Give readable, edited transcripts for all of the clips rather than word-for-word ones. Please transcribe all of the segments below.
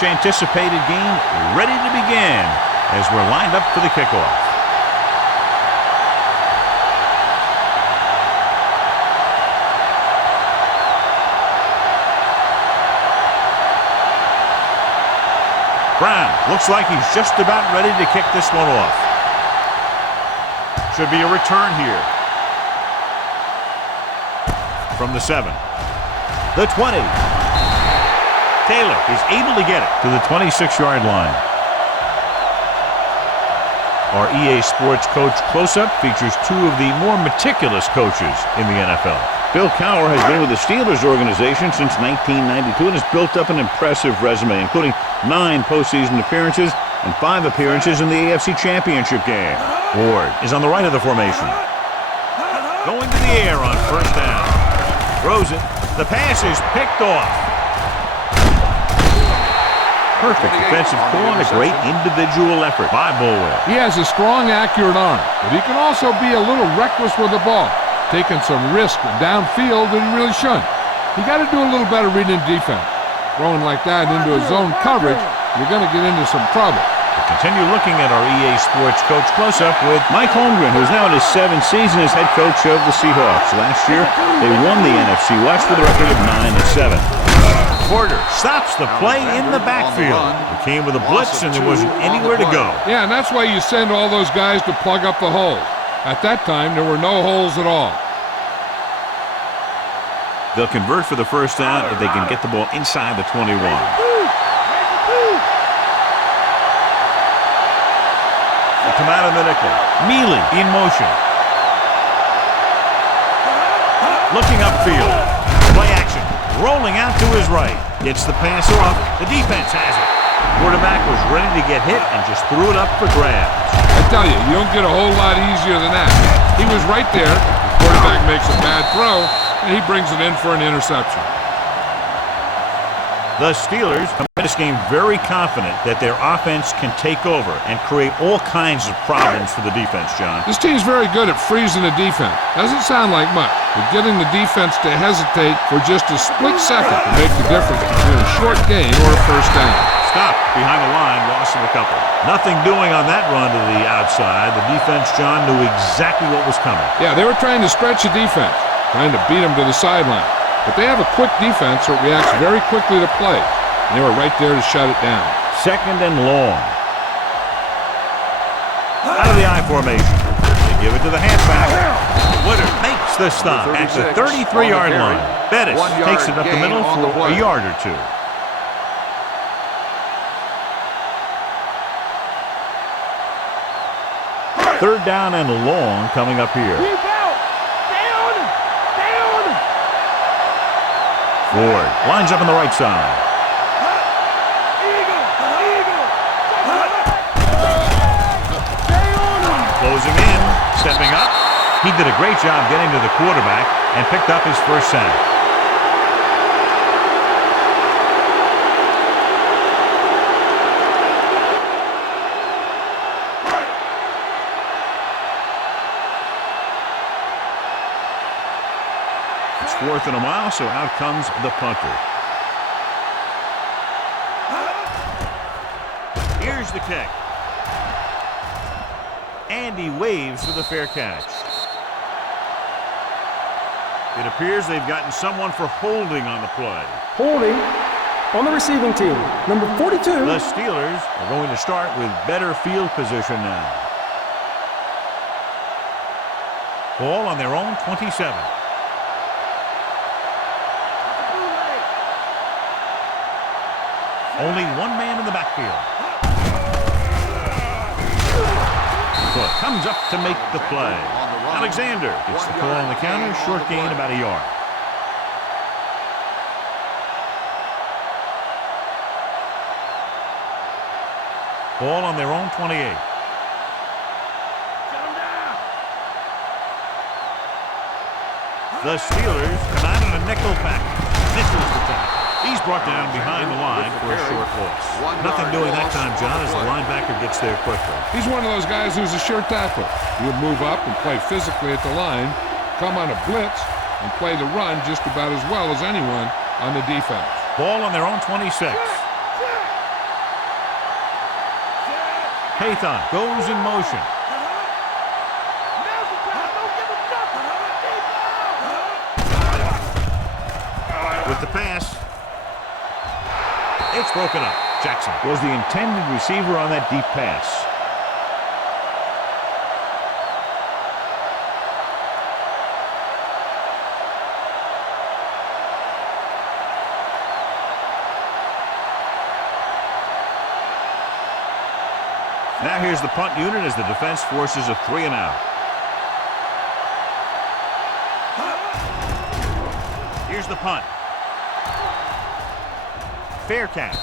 Anticipated game ready to begin as we're lined up for the kickoff. Brown looks like he's just about ready to kick this one off. Should be a return here. From the 7. The 20. Taylor is able to get it to the 26-yard line. Our EA Sports Coach Close-Up features two of the more meticulous coaches in the NFL. Bill Cowher has been with the Steelers organization since 1992 and has built up an impressive resume, including 9 postseason appearances and 5 appearances in the AFC Championship game. Ward is on the right of the formation. Going to the air on first down. Throws it. The pass is picked off. Perfect defensive call and a great individual effort by Bulwell. He has a strong, accurate arm, but he can also be a little reckless with the ball, taking some risk downfield that he really shouldn't. You got to do a little better reading defense. Throwing like that into a zone coverage, you're going to get into some trouble. We'll continue looking at our EA Sports Coach Close-Up with Mike Holmgren, who's now in his 7th season as head coach of the Seahawks. Last year, they won the NFC West with a record of 9-7. Porter stops the play in the backfield. It came with a blitz and there wasn't anywhere to go. Yeah, and that's why you send all those guys to plug up the holes. At that time, there were no holes at all. They'll convert for the first down if they can get the ball inside the 21. They come out of the nickel. Mealy in motion. Looking upfield. Play action. Rolling out to his right. Gets the pass off. The defense has it. Quarterback was ready to get hit and just threw it up for grabs. I tell you, you don't get a whole lot easier than that. He was right there. The quarterback makes a bad throw, and he brings it in for an interception. The Steelers come in this game very confident that their offense can take over and create all kinds of problems for the defense, John. This team's very good at freezing the defense. Doesn't sound like much, but getting the defense to hesitate for just a split second to make the difference between a short gain or a first down. Stop behind the line, lost him a couple. Nothing doing on that run to the outside. The defense, John, knew exactly what was coming. Yeah, they were trying to stretch the defense, trying to beat him to the sideline. But they have a quick defense that reacts very quickly to play. And they were right there to shut it down. 2nd and long. Out of the I formation. They give it to the halfback. Woodard makes the stop at the 33-yard line. Bettis takes it up the middle for a yard or two. Third down and long coming up here. Ward lines up on the right side. Closing in, stepping up. He did a great job getting to the quarterback and picked up his first sack. It's 4th and a mile, so out comes the punter. Here's the kick. And he waves for the fair catch. It appears they've gotten someone for holding on the play. Holding on the receiving team, number 42. The Steelers are going to start with better field position now. Ball on their own 27. Only one man in the backfield. Cook comes up to make the play. Alexander gets the call on the counter. Short gain, about a yard. Ball on their own 28. The Steelers come out in a nickel back. Misses the tackle. He's brought down behind the line for a short loss. Nothing doing that time, John, as the linebacker gets there quickly. He's one of those guys who's a sure tackler. He'll move up and play physically at the line, come on a blitz, and play the run just about as well as anyone on the defense. Ball on their own 26. Haython goes in motion. With the pass. It's broken up. Jackson was the intended receiver on that deep pass. Now here's the punt unit as the defense forces a 3 and out. Here's the punt. Fair catch.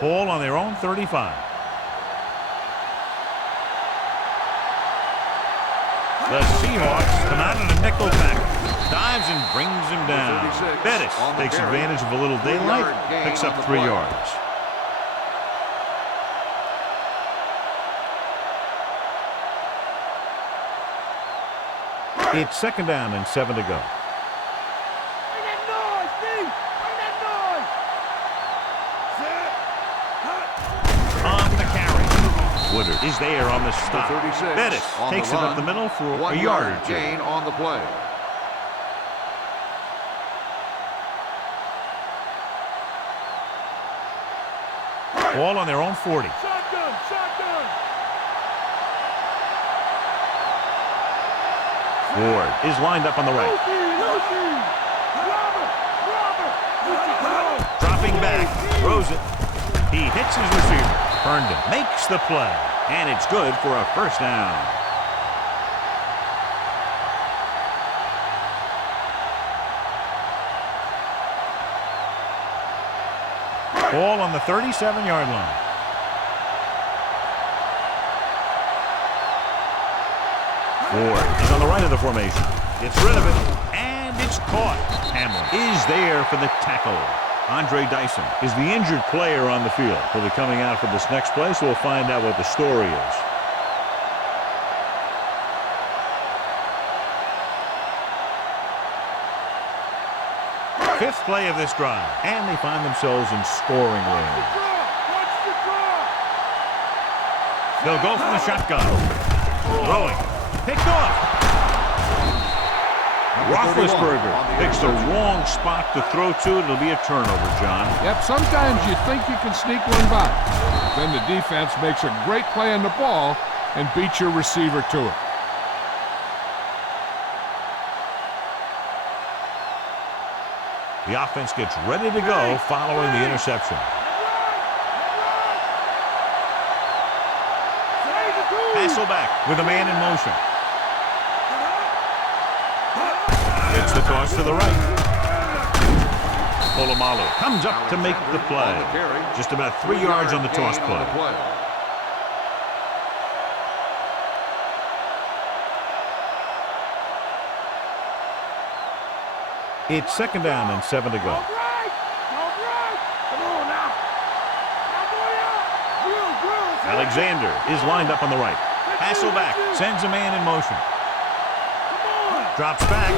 Ball on their own 35. The Seahawks come out in a nickel back. Dives and brings him down. Bettis takes advantage of a little daylight, picks up 3 yards. It's 2nd down and 7 to go. On the carry. Woodard is there on the stop. Bettis takes it up the middle for a yard or 2. Gain on the play. Ball on their own 40. Shotgun, shotgun. Ward is lined up on the right. Dropping back, throws it. He hits his receiver. Herndon makes the play, and it's good for a 1st down. Ball on the 37-yard line. Ward is on the right of the formation. Gets rid of it, and it's caught. Hamlin is there for the tackle. Andre Dyson is the injured player on the field. He'll be coming out for this next play, so we'll find out what the story is. Fifth play of this drive, and they find themselves in scoring range. They'll go from the shotgun. Throwing. Picked off. Roethlisberger picks the wrong spot to throw to. It'll be a turnover, John. Yep, sometimes you think you can sneak one by. Then the defense makes a great play on the ball and beats your receiver to it. The offense gets ready to go following the interception. Hasselback with a man in motion. It's the toss to the right. Polamalu comes up to make the play. Just about 3 yards on the toss play. It's 2nd down and 7 to go. Alexander is lined up on the right. Hasselback sends a man in motion. Drops back.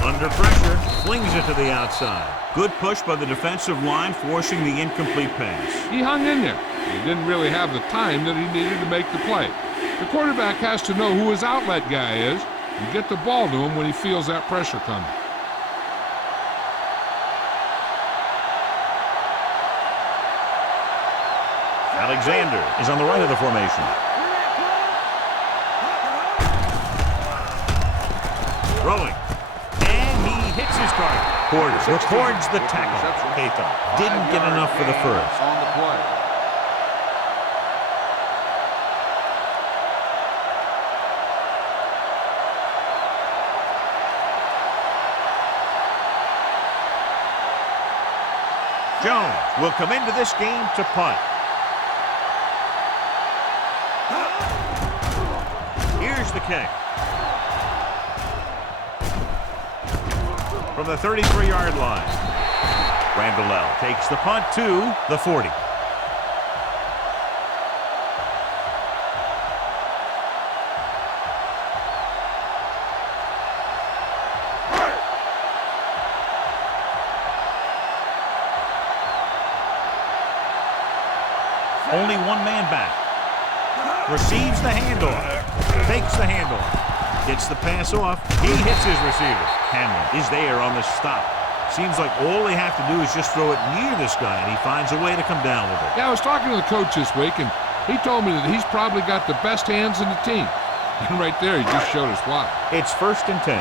Under pressure. Flings it to the outside. Good push by the defensive line, forcing the incomplete pass. He hung in there. He didn't really have the time that he needed to make the play. The quarterback has to know who his outlet guy is and get the ball to him when he feels that pressure coming. Alexander is on the right of the formation. Throwing. And he hits his target. Porter records the tackle. Haython didn't get enough for the first. On the play. Jones will come into this game to punt. Here's the kick. From the 33-yard line. Randall takes the punt to the 40. only one man back. Receives the handoff. Fakes the handoff. Gets the pass off. He hits his receiver. Hamlin is there on the stop. Seems like all they have to do is just throw it near this guy, and he finds a way to come down with it. Yeah, I was talking to the coach this week, and he told me that he's probably got the best hands in the team. And right there, he just showed us why. It's 1st and 10.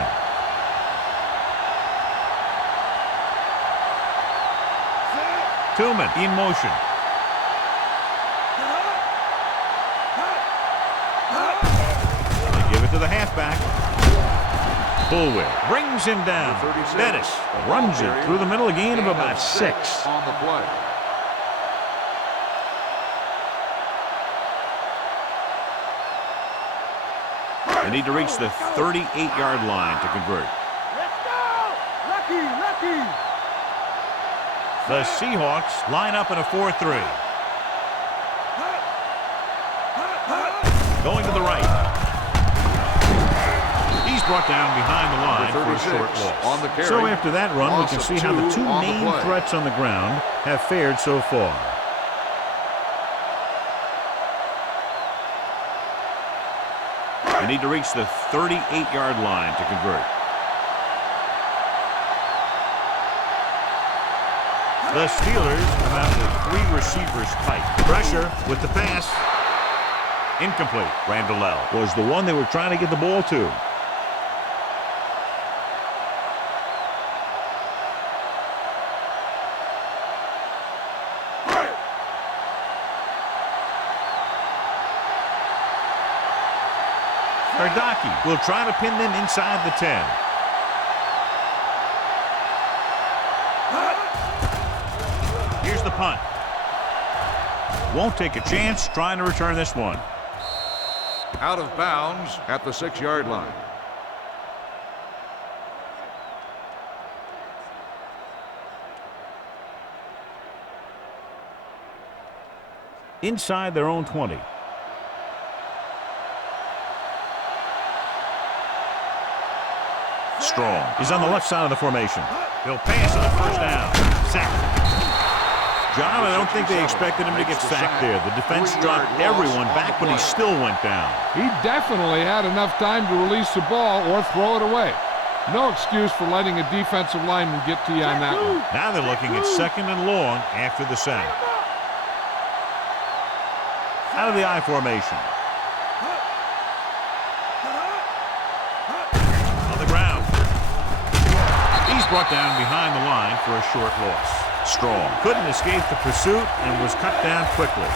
Tillman in motion. They give it to the halfback. Bullwell brings him down. Bettis runs it through the middle, a gain of about 6. On the play. They need to reach the 38-yard line to convert. Let's go! Lucky! The Seahawks line up in a 4-3. Going to the right. He's brought down behind the line for a short loss. On the carry. So after that run, we can see how the two main threats on the ground have fared so far. They need to reach the 38-yard line to convert. The Steelers come out with 3 receivers tight. Pressure with the pass. Incomplete. Randall was the one they were trying to get the ball to. Ardaki will try to pin them inside the 10. Here's the punt. Won't take a chance trying to return this one. Out of bounds at the 6-yard line. Inside their own 20. Strong is on the left side of the formation. He'll pass on the 1st down. Sack. John, I don't think they expected him to get sacked there. The defense dropped everyone back, but he still went down. He definitely had enough time to release the ball or throw it away. No excuse for letting a defensive lineman get to you on that one. Now they're looking at 2nd and long after the sack. Out of the I formation. On the ground. He's brought down behind the line for a short loss. Strong couldn't escape the pursuit and was cut down quickly.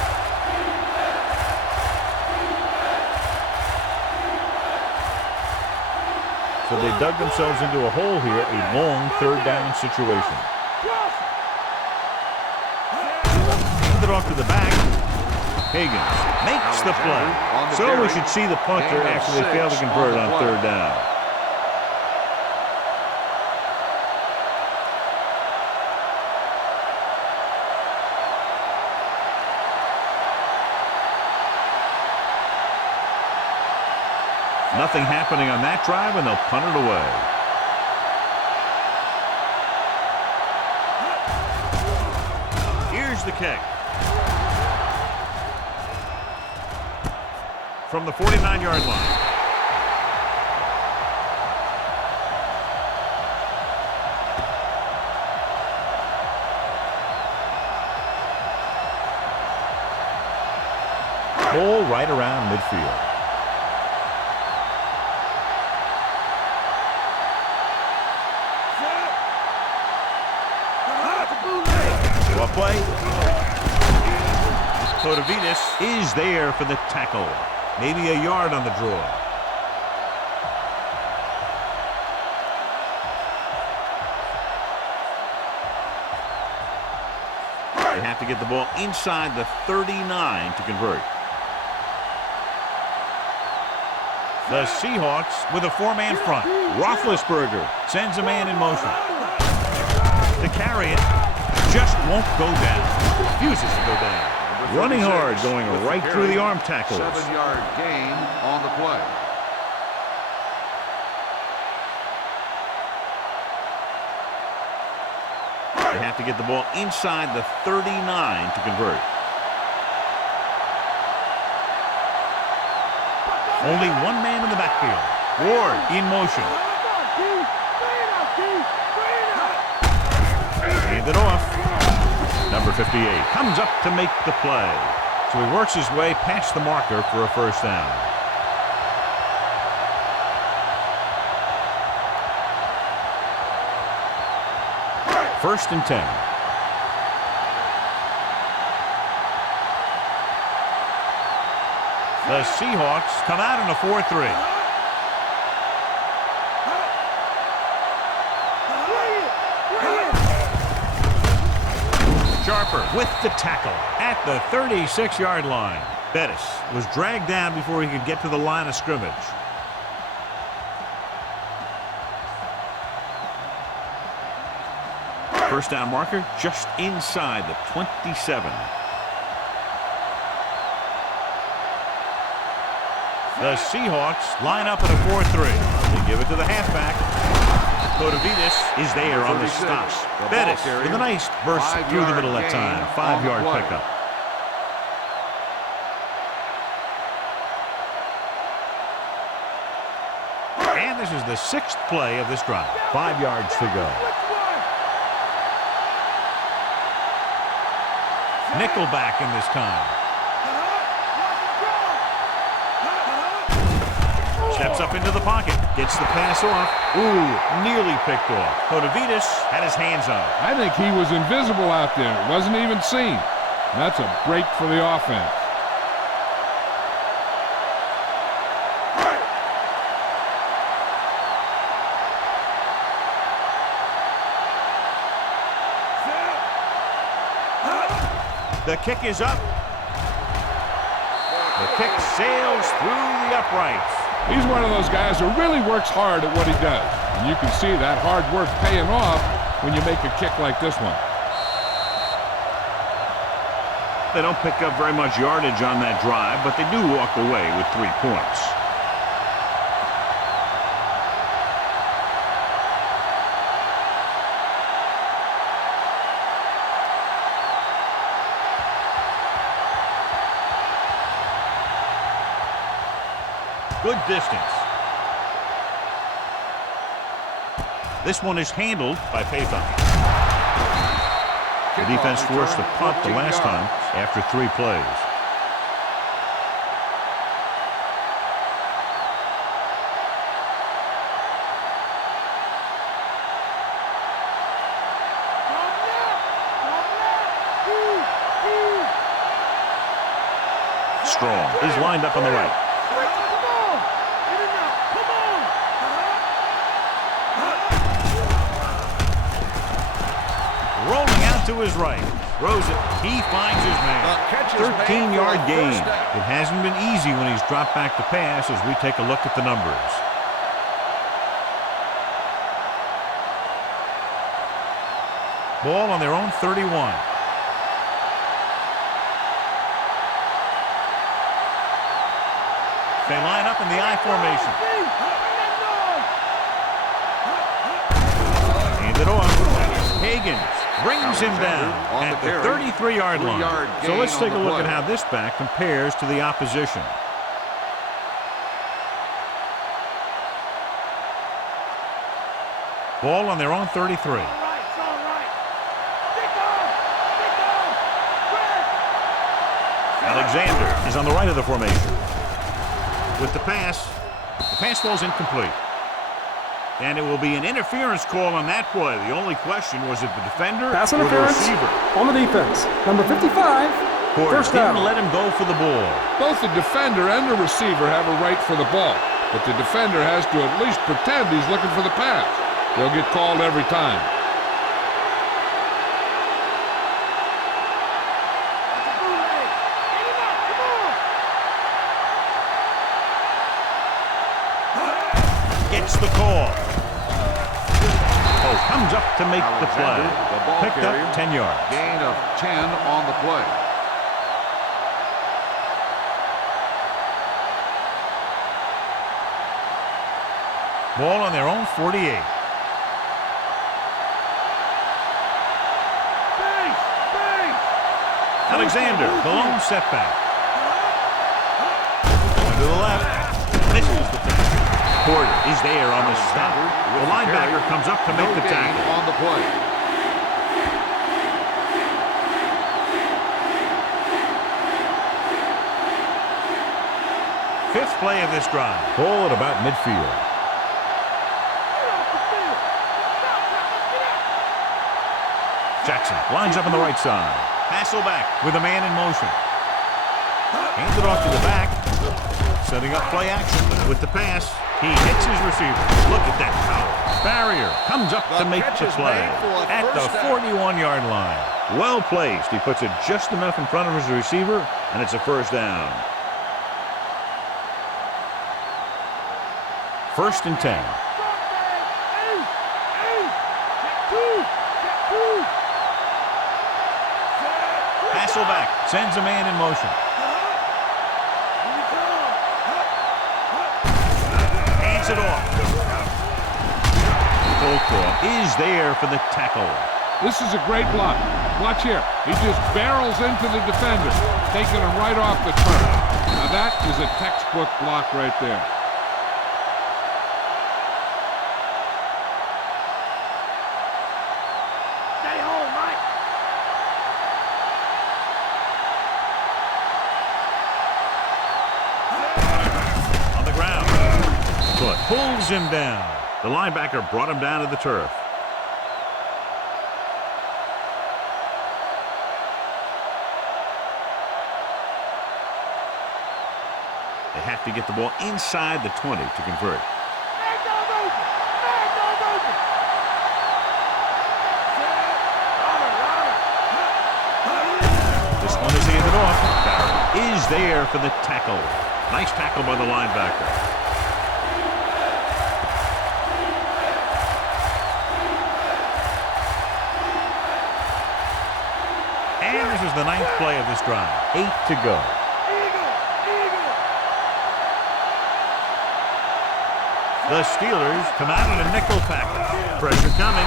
So they dug themselves into a hole here, a long 3rd down situation. Send it off to the back. Higgins makes the play. So we should see the punter after they fail to convert on 3rd down. Nothing happening on that drive, and they'll punt it away. Here's the kick. From the 49-yard line. Ball right around midfield. Play. Totovitas is there for the tackle. Maybe a yard on the draw. They have to get the ball inside the 39 to convert. The Seahawks with a 4-man front. Roethlisberger sends a man in motion. To carry it. Just won't go down. Refuses to go down. Running hard, going right through the arm tackles. 7-yard gain on the play. They have to get the ball inside the 39 to convert. Only one man in the backfield. Ward in motion. Hand it off. Number 58 comes up to make the play. So he works his way past the marker for a first down. First and 10. The Seahawks come out in a 4-3. Sharper with the tackle at the 36-yard line. Bettis was dragged down before he could get to the line of scrimmage. First down marker just inside the 27. The Seahawks line up in a 4-3. They give it to the halfback. Cotavitas is there on the stop. Bettis with a nice burst through the middle that time. 5-yard pickup. And this is the 6th play of this drive. 5 yards to go. Nickelback in this time. Steps up into the pocket. Gets the pass off. Ooh, nearly picked off. Cotavitas had his hands on it. I think he was invisible out there. Wasn't even seen. That's a break for the offense. The kick is up. The kick sails through the uprights. He's one of those guys who really works hard at what he does. And you can see that hard work paying off when you make a kick like this one. They don't pick up very much yardage on that drive, but they do walk away with 3 points. Good distance. This one is handled by Payton. The defense forced a punt the last time after 3 plays. Strong is lined up on the right. Rolling out to his right. Throws it. He finds his man. 13-yard gain. It hasn't been easy when he's dropped back to pass as we take a look at the numbers. Ball on their own 31. They line up in the I formation. Hand it off. Higgins brings him down at the 33-yard line. So let's take a look at how this back compares to the opposition. Ball on their own 33. Alexander is on the right of the formation. With the pass falls incomplete. And it will be an interference call on that play. The only question was it the defender Pass or the interference receiver. on the defense. Number 55, Porter first down. didn't let him go for the ball. Both the defender and the receiver have a right for the ball, but the defender has to at least pretend he's looking for the pass. They'll get called every time. Gets the call. Oh, comes up to make the play. Picked up 10 yards. Gain of 10 on the play. Ball on their own 48. Alexander, the lone setback. Going to the left. Porter is there on the stop. The linebacker comes up to make the tackle. On the play. Fifth play of this drive. Ball at about midfield. Jackson lines up on the right side. Hasselback with a man in motion. Hands it off to the back. Setting up play action with the pass. He hits his receiver. Look at that power. Barrier comes up to make the play at the 41-yard line. Well placed. He puts it just enough in front of his receiver, and it's a first down. First and 10. Hasselback sends a man in motion. Hands it off. Fulcroft is there for the tackle. This is a great block. Watch here. He just barrels into the defender, taking him right off the turf. Now that is a textbook block right there. Pulls him down. The linebacker brought him down to the turf. They have to get the ball inside the 20 to convert. This one is handed off. Barrett is there for the tackle. Nice tackle by the linebacker. This is the ninth play of this drive. 8 to go. The Steelers come out in a nickel package. Pressure coming.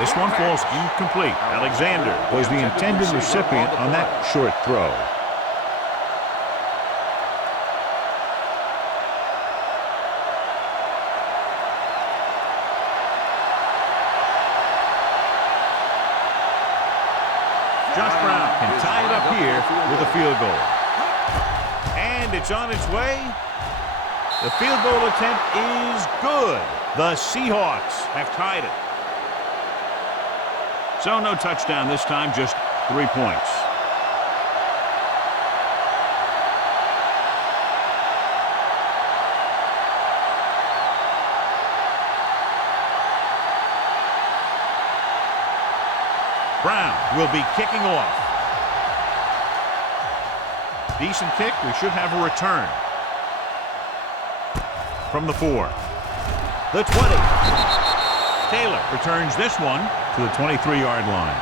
This one falls incomplete. Alexander was the intended recipient on that short throw. Josh Brown can tie it up here with a field goal. And it's on its way. The field goal attempt is good. The Seahawks have tied it. So no touchdown this time, just 3 points. Brown will be kicking off. Decent kick. We should have a return. From the 4. The 20. Taylor returns this one to the 23-yard line.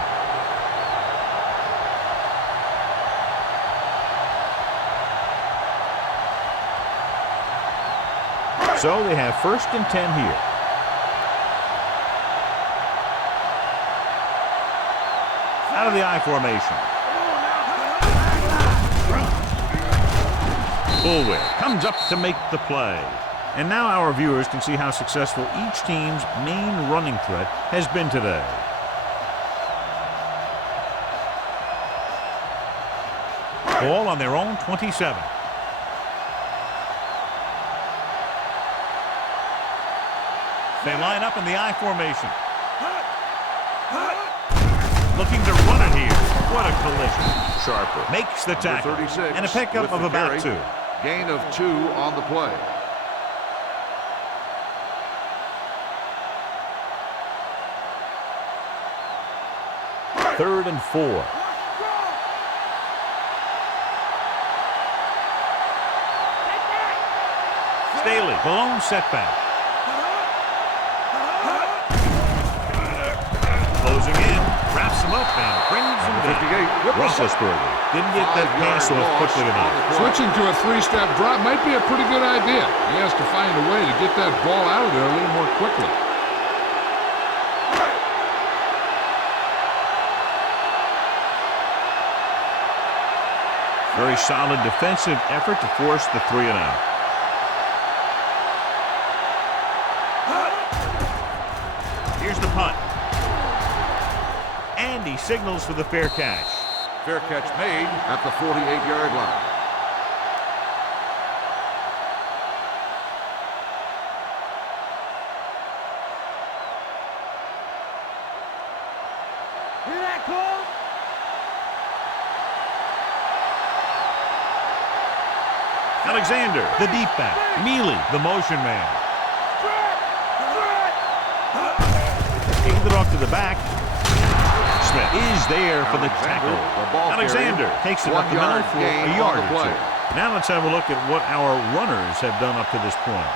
So they have first and 10 here. Out of the I formation. Bullware comes up to make the play. And now our viewers can see how successful each team's main running threat has been today. Ball on their own 27. They line up in the I formation. Looking to run it here. What a collision. Sharper makes the tackle. And a pickup of about 2. Gain of 2 on the play. Third and 4. Staley, the lone setback. Closing in, wraps him up and brings him down. Roethlisberger didn't get that pass off quickly enough. Switching to a 3-step drop might be a pretty good idea. He has to find a way to get that ball out of there a little more quickly. Very solid defensive effort to force the 3-and-out. Here's the punt. And he signals for the fair catch. Fair catch made at the 48-yard line. Hear that call? Alexander, the deep back. Mealy, the motion man. Taking it off to the back. Smith is there for the tackle. Alexander takes it up the middle for a yard or two. Now let's have a look at what our runners have done up to this point.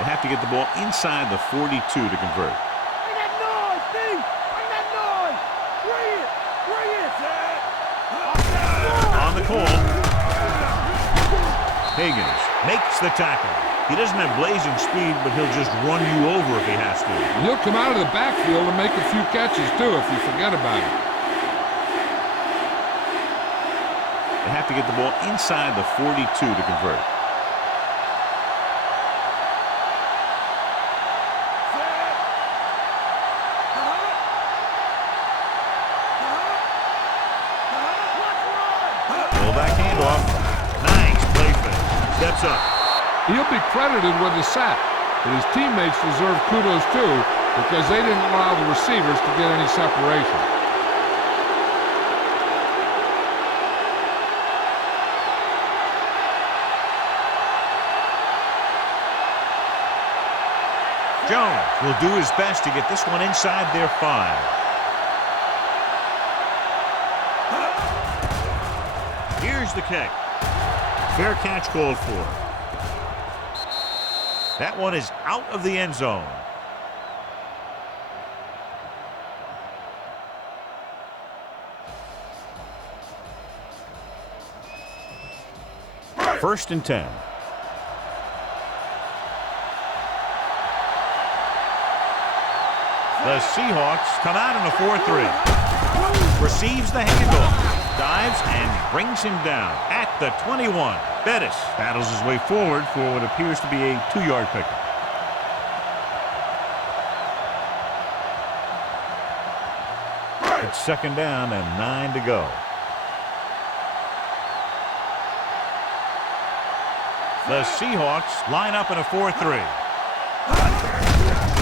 They have to get the ball inside the 42 to convert. Bring that noise, Steve! Bring that noise! Bring it! Bring it! On the call. Higgins makes the tackle. He doesn't have blazing speed, but he'll just run you over if he has to. He'll come out of the backfield and make a few catches, too, if you forget about it. They have to get the ball inside the 42 to convert. Fullback handoff. Nice play fake. Steps up. He'll be credited with a sack, but his teammates deserve kudos too because they didn't allow the receivers to get any separation. Jones will do his best to get this one inside their 5. Here's the kick. Fair catch called for. That one is out of the end zone. First and 10. The Seahawks come out in a 4-3. Receives the handoff. Dives and brings him down at the 21. Bettis battles his way forward for what appears to be a 2-yard pickup. It's second down and 9 to go. The Seahawks line up in a 4-3.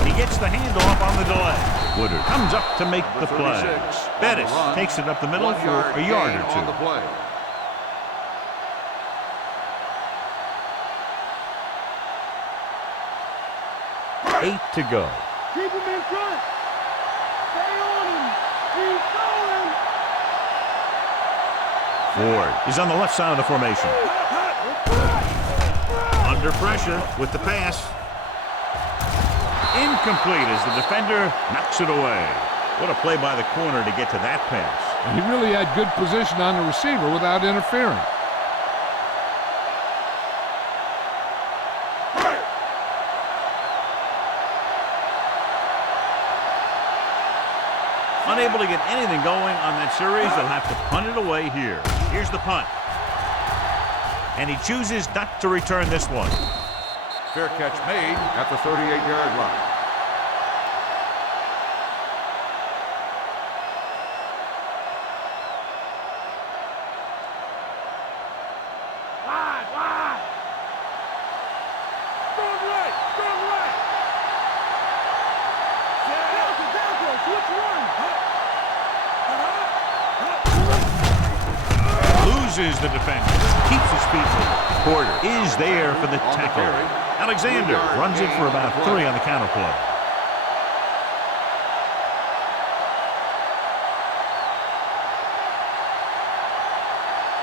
He gets the handoff on the delay. Woodard comes up to make the play. Bettis takes it up the middle for a yard or two. 8 to go. Keep him in front! Stay on him! Keep going! Ford is on the left side of the formation. Under pressure with the pass. Incomplete as the defender knocks it away. What a play by the corner to get to that pass. And he really had good position on the receiver without interfering. Unable to get anything going on that series, they'll have to punt it away here. Here's the punt. And he chooses not to return this one. Fair catch made at the 38-yard line. Wide, wide! Strong right! Strong right! Delta, switch run! Loses the defender. Keeps his feet moving. Porter is there for the tackle. Alexander runs it for about 3 on the counter play.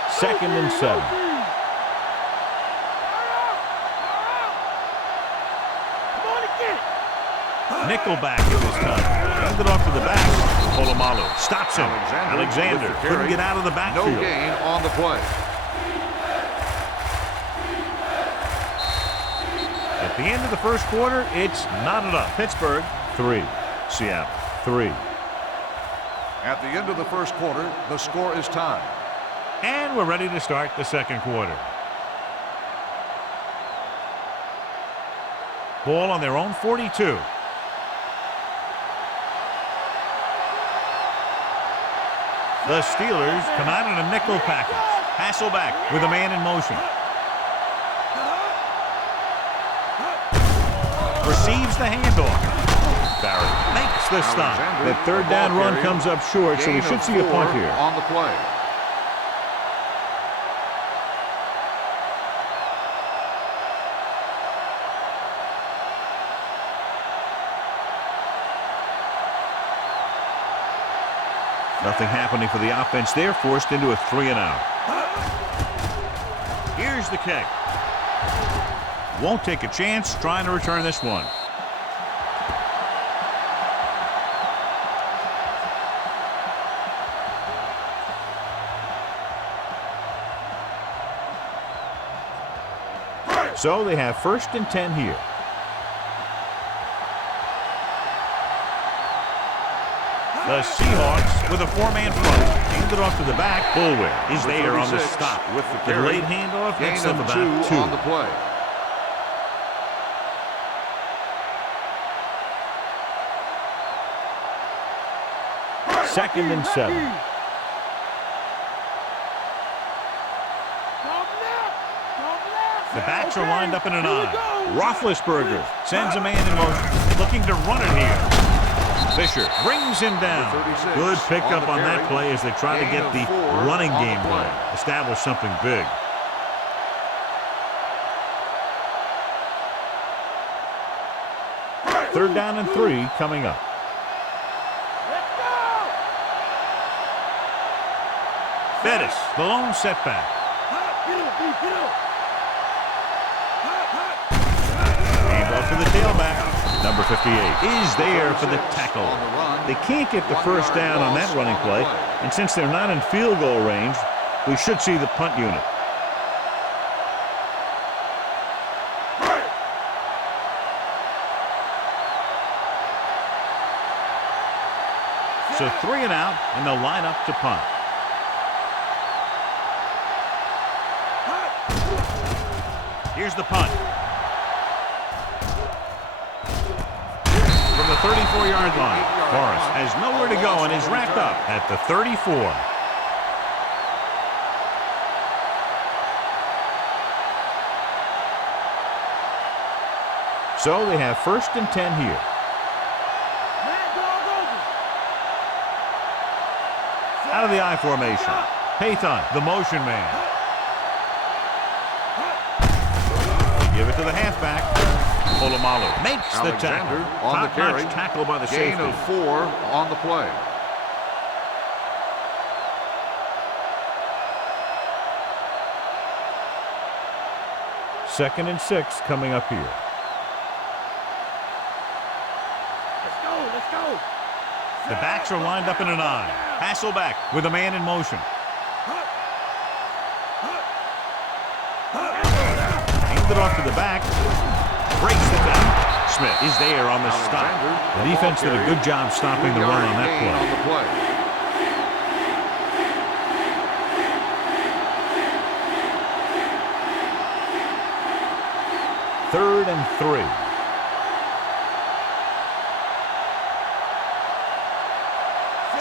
Second and 7. Nickelback at this time. Hand it off to the back. Polamalu stops him. Alexander couldn't get out of the backfield. No gain on the play. At the end of the first quarter, it's not enough. Pittsburgh 3, Seattle 3. At the end of the first quarter, the score is tied. And we're ready to start the second quarter. Ball on their own 42. The Steelers come out in a nickel package. Hasselbeck with a man in motion. Receives the handoff. Barrett makes the stop. That third down run comes up short, so we should see a punt here. On the play. Nothing happening for the offense there, forced into a 3-and-out. Here's the kick. Won't take a chance trying to return this one. So they have 1st and 10 here. The Seahawks with a 4-man front. Handed off to the back. Bullware is there on the stop. With the delayed handoff gets them about 2 on the play. Second and 7. The backs are lined up in an eye. Roethlisberger sends a man in motion, looking to run it here. Fisher brings him down. Good pickup on that play as they try to get the running game going. Establish something big. Third down and 3 coming up. Bettis, the lone setback. Handoff to the tailback. Number 58 is there for the tackle. They can't get the first down on that running play, and since they're not in field goal range, we should see the punt unit. So 3-and-out, and they'll line up to punt. Here's the punt. From the 34-yard line, Forrest has nowhere to go and is wrapped up at the 34. So they have 1st and 10 here. Out of the I formation. Pathon, the motion man. Give it to the halfback. Polamalu makes the tackle. On the carry. Top-notch tackle by the Gain safety. of 4 on the play. Second and 6 coming up here. Let's go. The backs are lined up in an I. Hasselbeck with a man in motion. Handed off to the back. Breaks the tackle. Smith is there on the stop. The defense did a good job stopping the run on that play. Third and 3.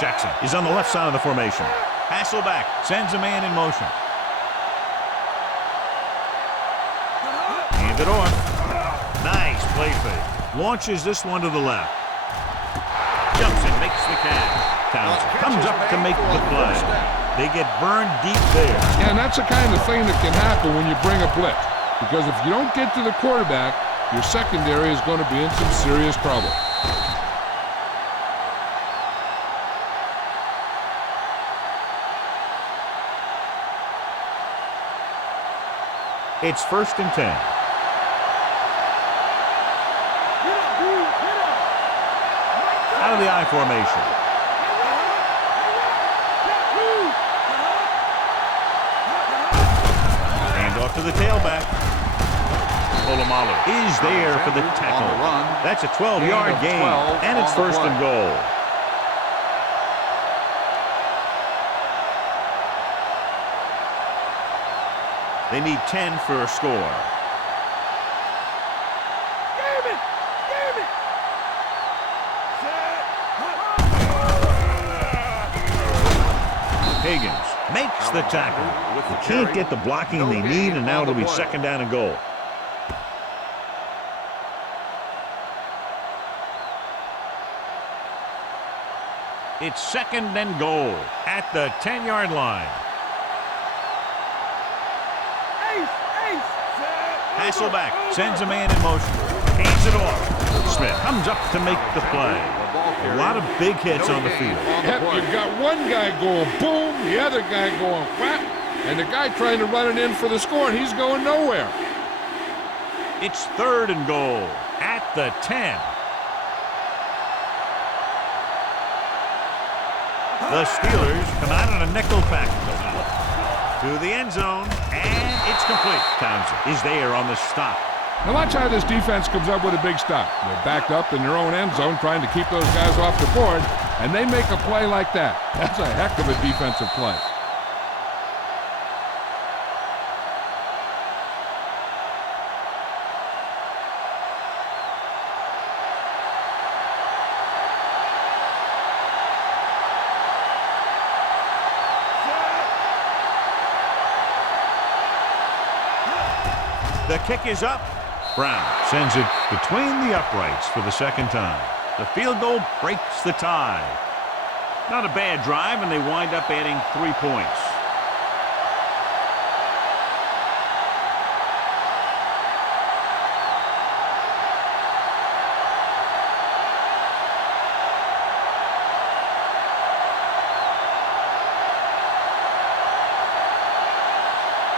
Jackson is on the left side of the formation. Hasselbeck sends a man in motion. Hand it off. Nice play fake. Launches this one to the left. Jumps and makes the catch. Townsend comes up to make the play. They get burned deep there. And that's the kind of thing that can happen when you bring a blitz. Because if you don't get to the quarterback, your secondary is going to be in some serious trouble. It's 1st and 10. Out of the I formation. Hand off to the tailback. Polamalu is there for the tackle. That's a 12-yard gain, and it's 1st and goal. They need 10 for a score. Damn it! Higgins makes the tackle. They can't get the blocking they need, and now it'll be second down and goal. It's second and goal at the 10-yard line. Hasselback sends a man in motion. Hands it off. Smith comes up to make the play. A lot of big hits on the field. Yep, you've got one guy going boom, the other guy going whap, and the guy trying to run it in for the score, and he's going nowhere. It's third and goal at the 10. The Steelers come out in a nickel package to the end zone, and it's complete. Townsend is there on the stop. Now watch how this defense comes up with a big stop. They're backed up in their own end zone trying to keep those guys off the board, and they make a play like that. That's a heck of a defensive play. The kick is up. Brown sends it between the uprights for the second time. The field goal breaks the tie. Not a bad drive, and they wind up adding 3 points.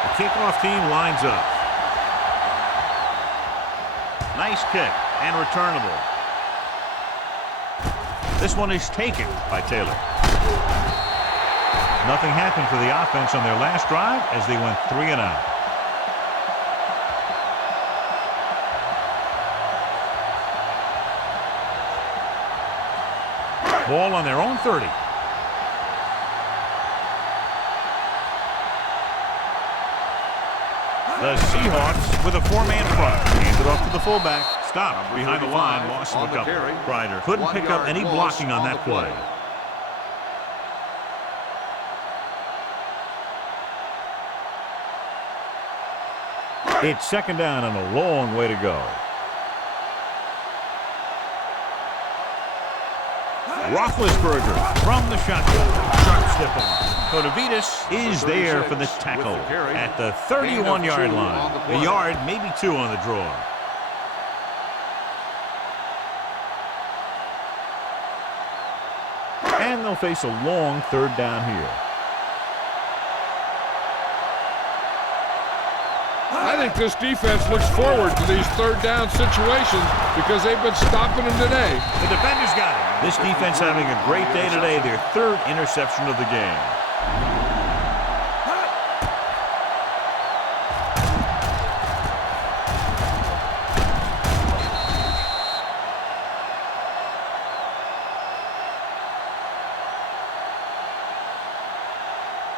The kickoff team lines up. Nice kick and returnable. This one is taken by Taylor. Nothing happened for the offense on their last drive as they went 3 and out. Ball on their own 30. The Seahawks with a 4-man front. Hands it off to the fullback. Stopped behind the line. Lost a couple. Ryder couldn't pick up any blocking on that play. It's second down and a long way to go. Roethlisberger from the shotgun. Sharp step on. Kotovitis is there for the tackle at the 31-yard line. A yard, maybe 2 on the draw. And they'll face a long third down here. I think this defense looks forward to these third down situations because they've been stopping them today. The defenders got it. This defense having a great day today. Their 3rd interception of the game.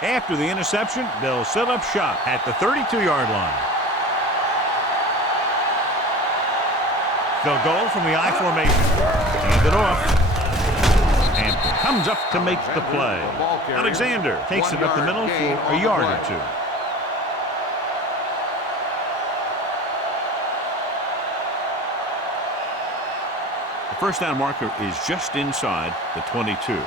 After the interception, they'll set up shop at the 32-yard line. They'll go from the I formation. Hand it off. And comes up to make the play. Alexander takes it up the middle for a yard or 2. The first down marker is just inside the 22.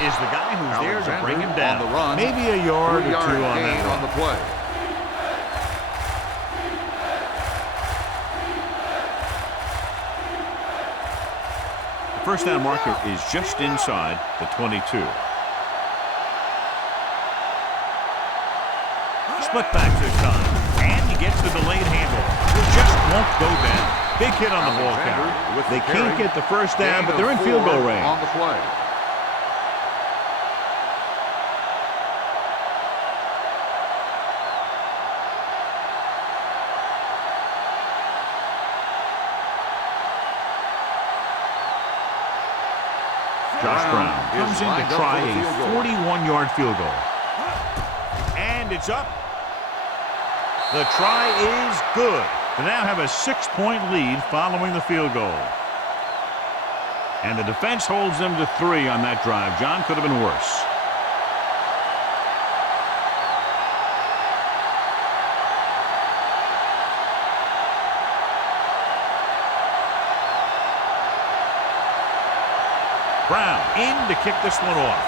Is the guy who's there to bring him down. On the run. Maybe a yard or 2 on that on the play. The first down marker is just inside the 22. Split back this time. And he gets the delayed handle. Just won't go down. Big hit on the ball count. They can't get the first down, but they're in field goal range. On the play. Josh Brown comes in to try a 41-yard field goal. And it's up The try is good. They now have a 6-point lead following the field goal. And the defense holds them to 3 on that drive. John, could have been worse. Brown in to kick this one off.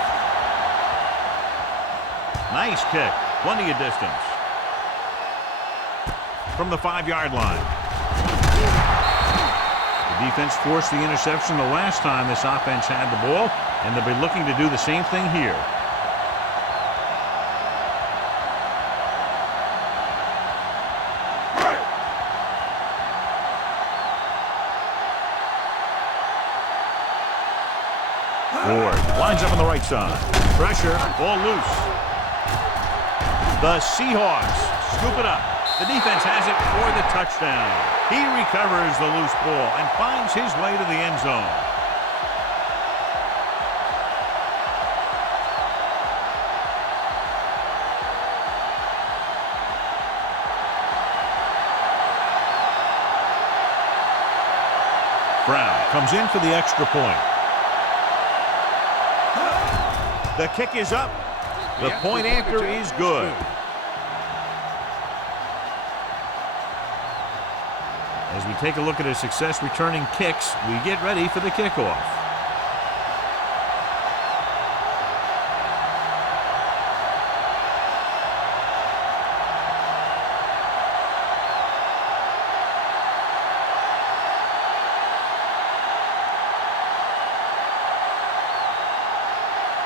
Nice kick. Plenty of distance. From the 5-yard line. The defense forced the interception the last time this offense had the ball, and they'll be looking to do the same thing here. Ford lines up on the right side. Pressure, ball loose. The Seahawks scoop it up. The defense has it for the touchdown. He recovers the loose ball and finds his way to the end zone. Brown comes in for the extra point. The kick is up. The point after is good. As we take a look at his success returning kicks, we get ready for the kickoff.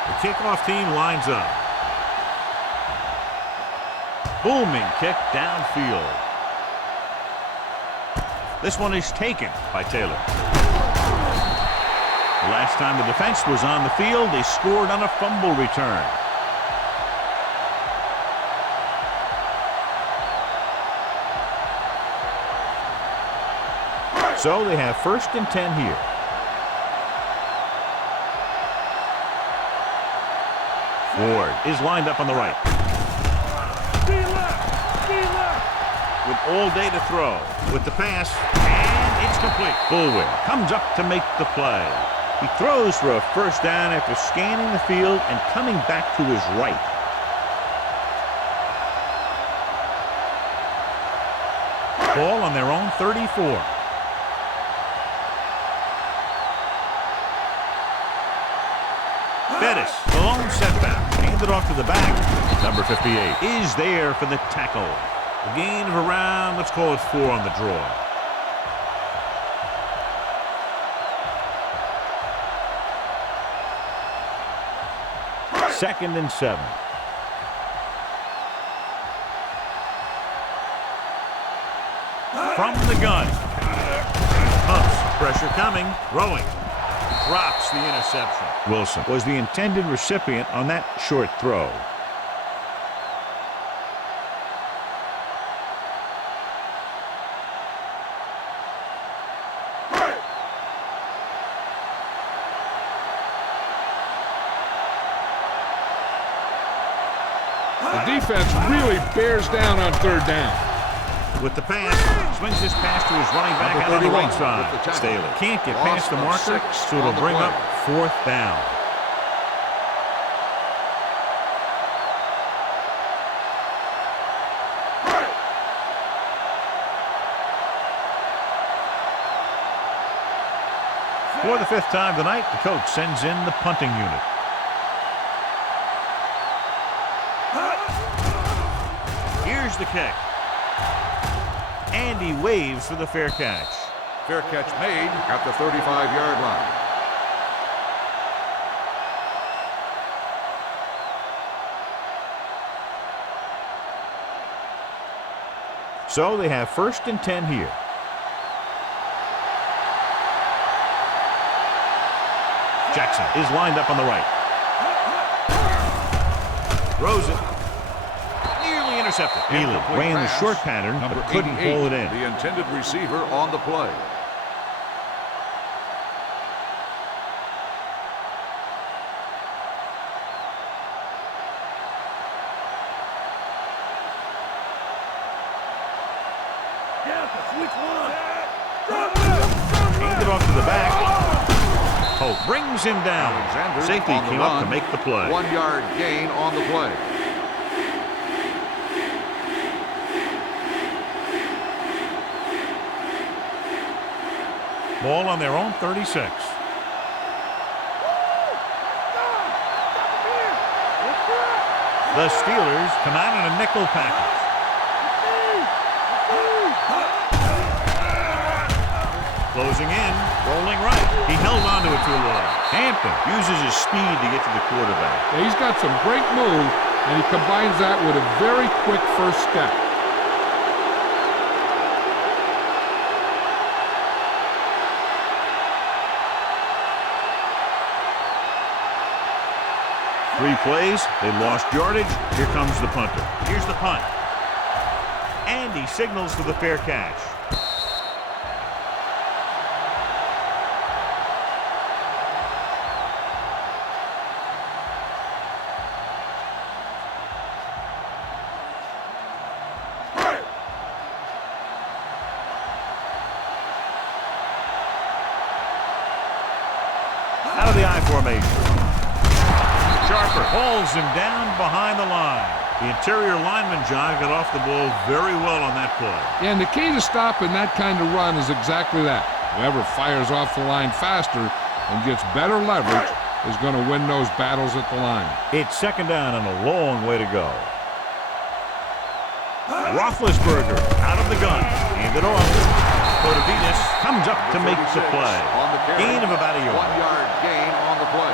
The kickoff team lines up. Booming kick downfield. This one is taken by Taylor. The last time the defense was on the field, they scored on a fumble return. So they have 1st and 10 here. Ford is lined up on the right. With all day to throw. With the pass, and it's complete. Bullware comes up to make the play. He throws for a 1st down after scanning the field and coming back to his right. Ball on their own 34. Bettis, the lone setback. Handed off to the back. Number 58 is there for the tackle. A gain of around, let's call it 4 on the draw. Second and 7. From the gun. Punts, pressure coming, throwing. Drops the interception. Wilson was the intended recipient on that short throw. The defense really bears down on 3rd down. With the pass, swings this pass to his running back out on the right side. Staley can't get past the marker, so it'll bring up 4th down. For the 5th time tonight, the coach sends in the punting unit. Here's the kick. And he waves for the fair catch. Fair catch made at the 35-yard line. So they have 1st and 10 here. Jackson is lined up on the right. Throws it. Nearly intercepted. Healy ran the short pattern, but couldn't pull it in. The intended receiver on the play. Hand it off to the back. Hope brings him down. Alexander Safety on the came up run. to make the play. 1 yard gain on the play. Ball on their own 36. The Steelers come out in a nickel package. Closing in, rolling right. He held onto it too long. Hampton uses his speed to get to the quarterback. Yeah, he's got some great move, and he combines that with a very quick first step. Three plays, they lost yardage. Here comes the punter. Here's the punt. And he signals for the fair catch. Out of the I formation. Sharper hauls him down behind the line. The interior lineman, John, got off the ball very well on that play. And the key to stopping that kind of run is exactly that. Whoever fires off the line faster and gets better leverage is going to win those battles at the line. It's second down and a long way to go. Roethlisberger out of the gun. Hand it off. Cotavitas comes up to make the play. On the carry. Gain of about a yard. 1 yard gain on the play.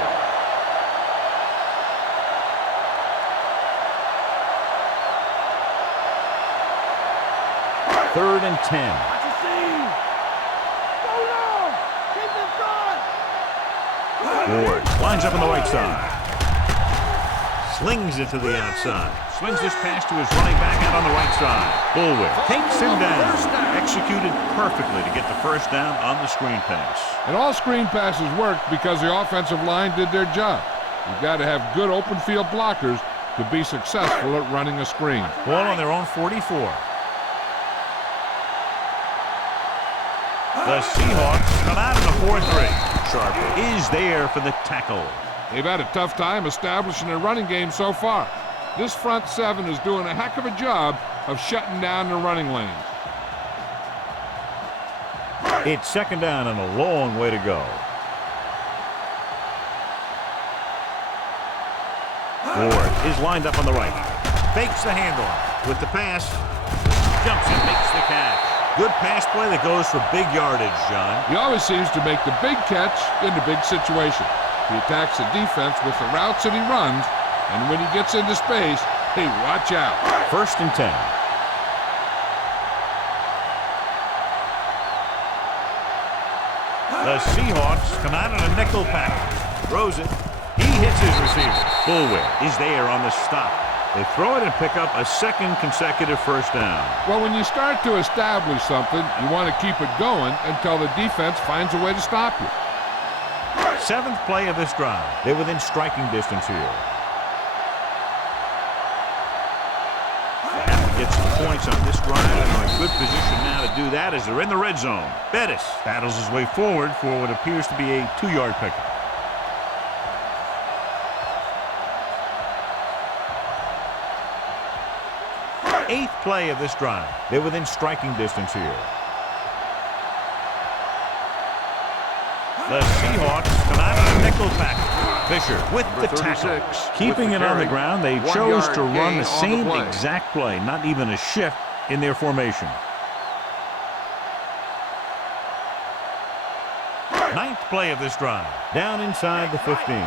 Third and 10. Ward lines up on the right side. Slings it to the outside. Swings this pass to his running back out on the right side. Bullwick takes him down. Executed perfectly to get the first down on the screen pass. And all screen passes worked because the offensive line did their job. You've got to have good open field blockers to be successful at running a screen. Ball on their own 44. The Seahawks come out in a 4-3. Sharper is there for the tackle. They've had a tough time establishing their running game so far. This front seven is doing a heck of a job of shutting down the running lanes. It's second down and a long way to go. Ward is lined up on the right. Fakes the handoff with the pass. Jumps and makes the catch. Good pass play that goes for big yardage, John. He always seems to make the big catch in the big situation. He attacks the defense with the routes that he runs, and when he gets into space, hey, watch out. First and 10. The Seahawks come out in a nickel package. Throws it. He hits his receiver. Bullwick is there on the stop. They throw it and pick up a second consecutive first down. Well, when you start to establish something, you want to keep it going until the defense finds a way to stop you. Seventh play of this drive. They're within striking distance here. They have to get some points on this drive and are in good position now to do that as they're in the red zone. Bettis battles his way forward for what appears to be a 2-yard pickup. Eighth play of this drive. They're within striking distance here. The Seahawks come out of a nickel package. Fisher with the tackle. Keeping it on the ground, they chose to run the same exact play, not even a shift in their formation. Ninth play of this drive. Down inside the 15.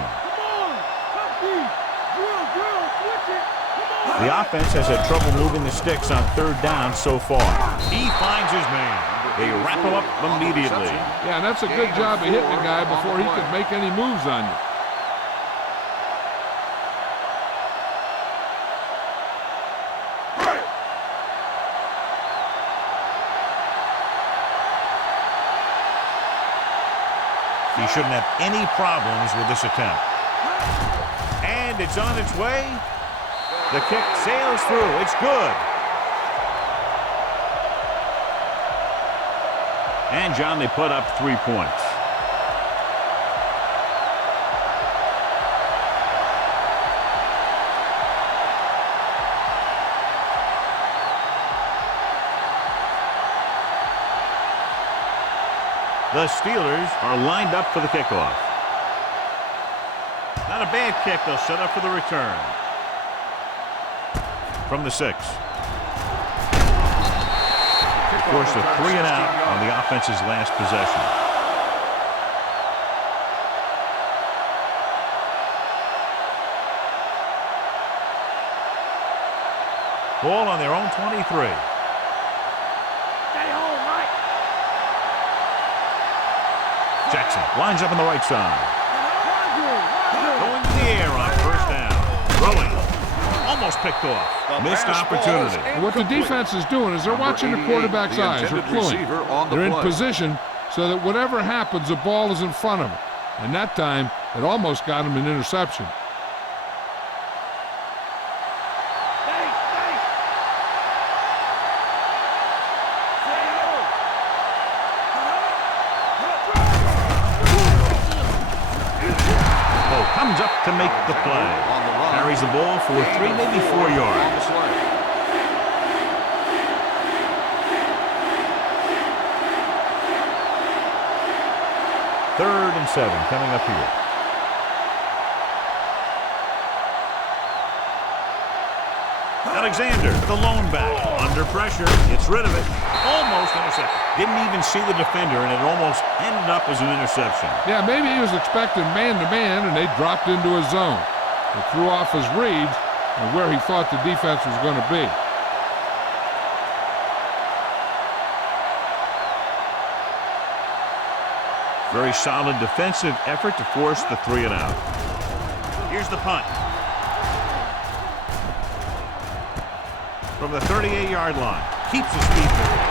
The offense has had trouble moving the sticks on third down so far. He finds his man. They wrap him up immediately. Yeah, and that's a good job of hitting the guy before he could make any moves on you. He shouldn't have any problems with this attempt. And it's on its way. The kick sails through. It's good. And, John, they put up 3 points. The Steelers are lined up for the kickoff. Not a bad kick. They'll set up for the return. From the 6. Force a 3 and out on the offense's last possession. Ball on their own 23. Jackson lines up on the right side. Going to the air on first down. Throwing. Almost picked off. Missed opportunity. What the defense is doing is they're watching the quarterback's eyes. They're cluing. They're in position so that whatever happens, the ball is in front of them. And that time, it almost got him an interception. Comes up to make the play. Carries the ball for 3, maybe 4 yards. Third and 7 coming up here. Alexander, the lone back, under pressure, gets rid of it, almost intercepted. Didn't even see the defender, and it almost ended up as an interception. Yeah, maybe he was expecting man-to-man, and they dropped into his zone. They threw off his reads and where he thought the defense was going to be. Very solid defensive effort to force the 3 and out. Here's the punt. From the 38-yard line. Keeps his feet moving.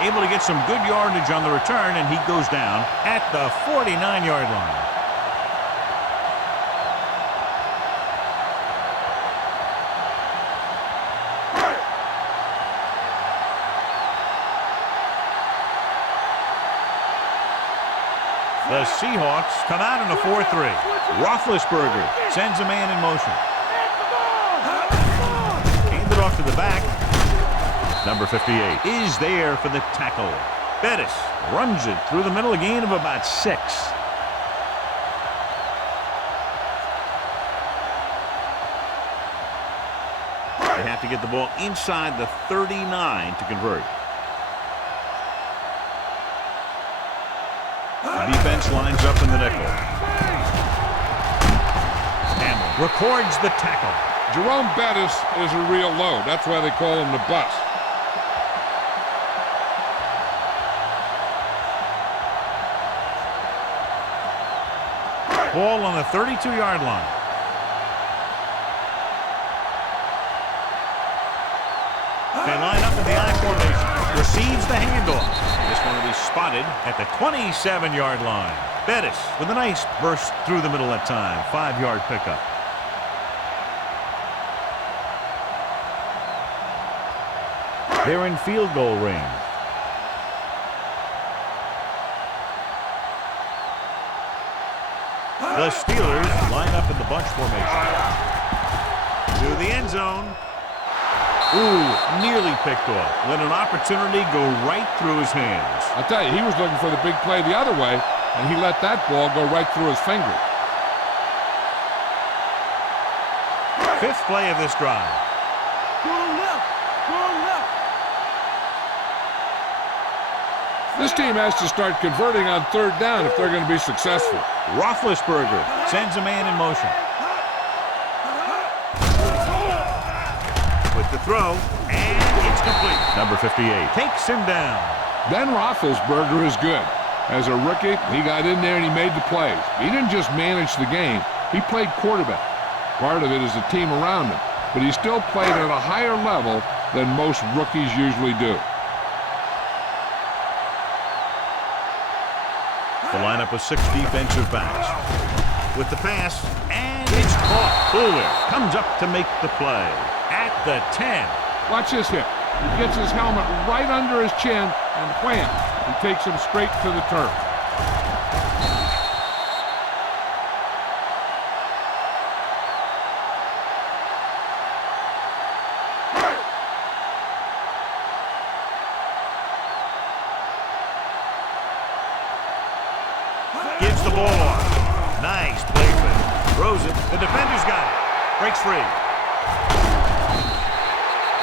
Able to get some good yardage on the return, and he goes down at the 49-yard line. The Seahawks come out in a 4-3. Roethlisberger sends a man in motion. Handed off to the back. Number 58 is there for the tackle. Bettis runs it through the middle, a gain of about 6. They have to get the ball inside the 39 to convert. The defense lines up in the nickel. Hamill records the tackle. Jerome Bettis is a real load. That's why they call him the bus. Ball on the 32-yard line. They line up in the I formation. Receives the handoff. This one will be spotted at the 27-yard line. Bettis with a nice burst through the middle that time. 5-yard pickup. They're in field goal range. The Steelers line up in the bunch formation. To the end zone. Ooh, nearly picked off. Let an opportunity go right through his hands. I'll tell you, he was looking for the big play the other way, and he let that ball go right through his fingers. 5th play of this drive. This team has to start converting on 3rd down if they're going to be successful. Roethlisberger sends a man in motion. With the throw, and it's complete. Number 58 takes him down. Ben Roethlisberger is good. As a rookie, he got in there and he made the plays. He didn't just manage the game. He played quarterback. Part of it is the team around him. But he still played at a higher level than most rookies usually do. The lineup with 6 defensive backs. With the pass, and it's caught. Fuller comes up to make the play. At the 10. Watch this here. He gets his helmet right under his chin, and wham, he takes him straight to the turf. Gives the ball off. Nice play fake. Throws it. The defender's got it. Breaks free.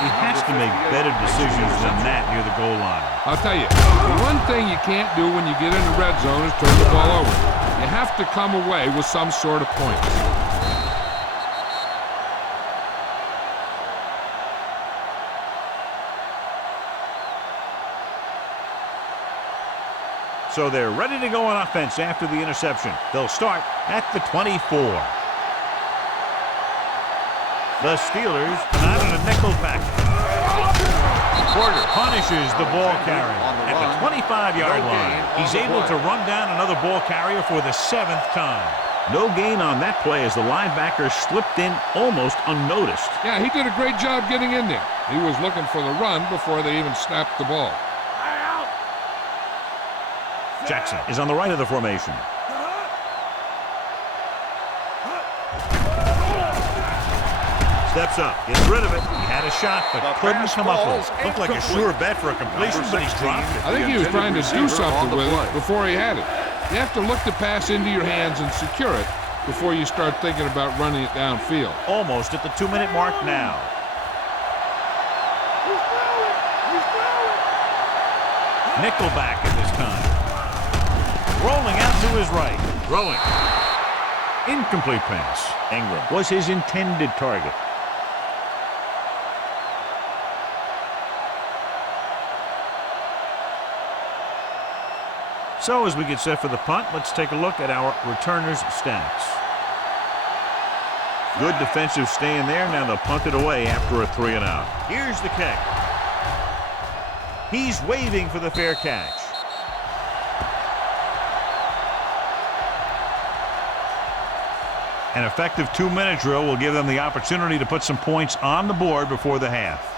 He has to make better decisions than that near the goal line. I'll tell you, the one thing you can't do when you get in the red zone is turn the ball over. You have to come away with some sort of points. So they're ready to go on offense after the interception. They'll start at the 24. The Steelers come out in a nickel package. Porter punishes the ball carrier at the 25-yard line. He's able to run down another ball carrier for the 7th time. No gain on that play as the linebacker slipped in almost unnoticed. Yeah, he did a great job getting in there. He was looking for the run before they even snapped the ball. Jackson is on the right of the formation. Steps up, gets rid of it. He had a shot, but couldn't come up with it. Looked like a sure bet for a completion, but he dropped it. I think he was trying to do something with it before he had it. You have to look the pass into your hands and secure it before you start thinking about running it downfield. Almost at the 2-minute mark now. Nickelback at this time. Rolling out to his right. Throwing. Incomplete pass. Ingram was his intended target. So as we get set for the punt, let's take a look at our returners' stats. Good defensive stand there. Now they'll punt it away after a 3-and-out. Here's the kick. He's waving for the fair catch. An effective 2-minute drill will give them the opportunity to put some points on the board before the half.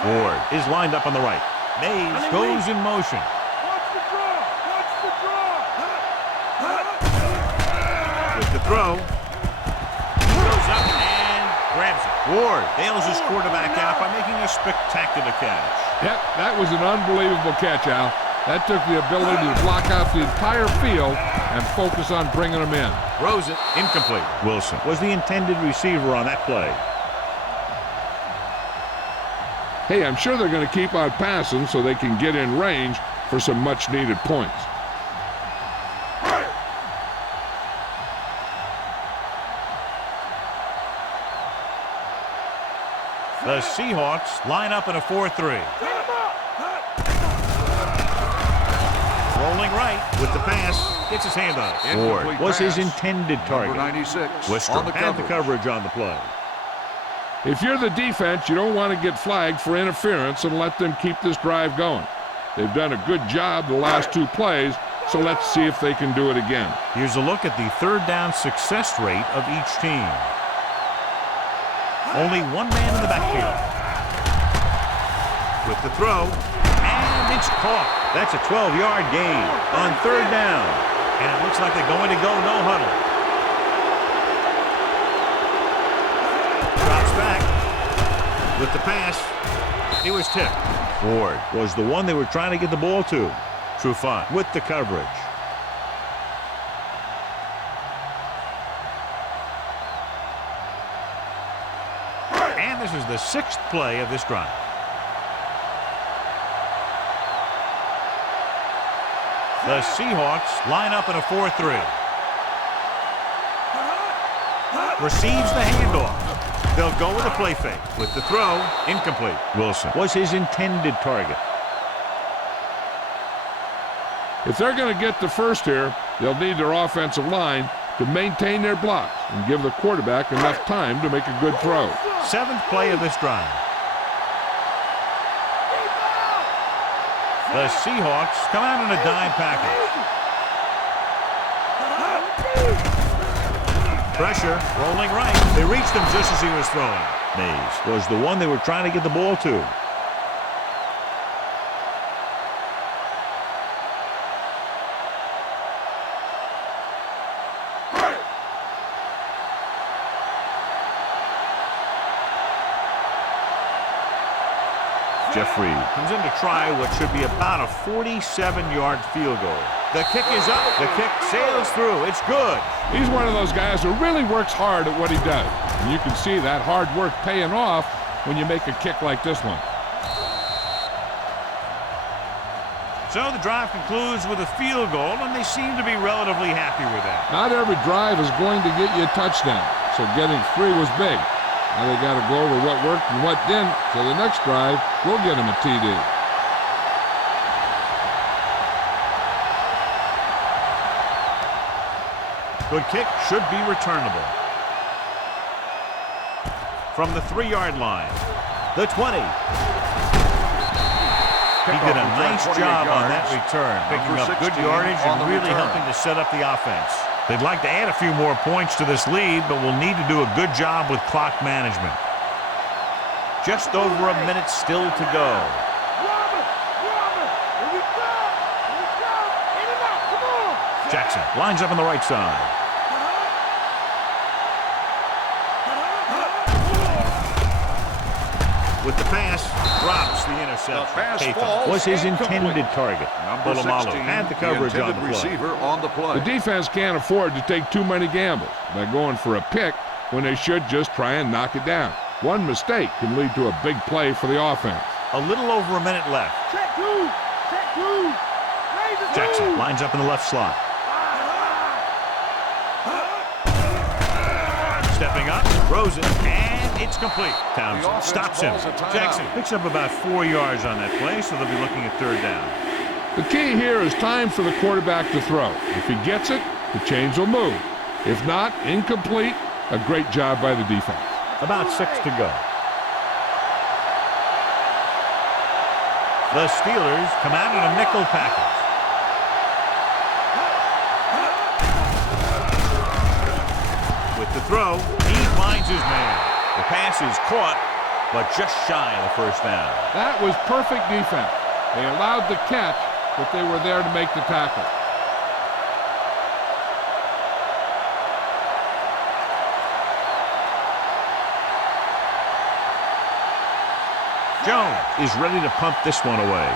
Ford is lined up on the right. Mays goes in motion. Watch the draw! Watch the draw! With the throw. He goes up and grabs it. Ward bails his quarterback out by making a spectacular catch. Yep, that was an unbelievable catch, Al. That took the ability to block out the entire field and focus on bringing them in. Throws it. Incomplete. Wilson was the intended receiver on that play. Hey, I'm sure they're going to keep on passing so they can get in range for some much-needed points. The Seahawks line up in a 4-3. Rolling right with the pass. Gets his hand on it. Ford was his intended target. Number 96 Wistrom had the coverage on the play. If you're the defense, you don't want to get flagged for interference and let them keep this drive going. They've done a good job the last 2 plays, so let's see if they can do it again. Here's a look at the third down success rate of each team. Only one man in the backfield. With the throw, and it's caught. That's a 12-yard gain on 3rd down. And it looks like they're going to go no huddle. Drops back with the pass. He was tipped. Ford was the one they were trying to get the ball to. Trufant with the coverage. And this is the 6th play of this drive. The Seahawks line up in a 4-3. Receives the handoff. They'll go with a play fake. With the throw, incomplete. Wilson was his intended target. If they're going to get the first here, they'll need their offensive line to maintain their blocks and give the quarterback enough time to make a good throw. 7th play of this drive. The Seahawks come out in a dime package. Pressure, rolling right. They reached him just as he was throwing. Mays was the one they were trying to get the ball to. Jeffrey comes in to try what should be about a 47-yard field goal. The kick is up. The kick sails through. It's good. He's one of those guys who really works hard at what he does. And you can see that hard work paying off when you make a kick like this one. So the drive concludes with a field goal, and they seem to be relatively happy with that. Not every drive is going to get you a touchdown, so getting 3 was big. Now they got to go over what worked and what didn't, so the next drive will get them a TD. Good kick, should be returnable. From the 3-yard line, the 20. He did a nice job on that return, picking up good yardage and really helping to set up the offense. They'd like to add a few more points to this lead, but will need to do a good job with clock management. Just over a minute still to go. Jackson lines up on the right side. With the pass, drops the interception. Was his intended target. Polamalu had the coverage on the play. The defense can't afford to take too many gambles by going for a pick when they should just try and knock it down. One mistake can lead to a big play for the offense. A little over a minute left. Check two. Check two. Jackson lines up in the left slot. Stepping up, throws it, and it's complete. Townsend stops him. Jackson picks up about 4 yards on that play, so they'll be looking at 3rd down. The key here is time for the quarterback to throw. If he gets it, the chains will move. If not, incomplete, a great job by the defense. About 6 to go. The Steelers come out in a nickel package. With the throw, he finds his man. The pass is caught, but just shy of the 1st down. That was perfect defense. They allowed the catch, but they were there to make the tackle. Jones is ready to pump this one away.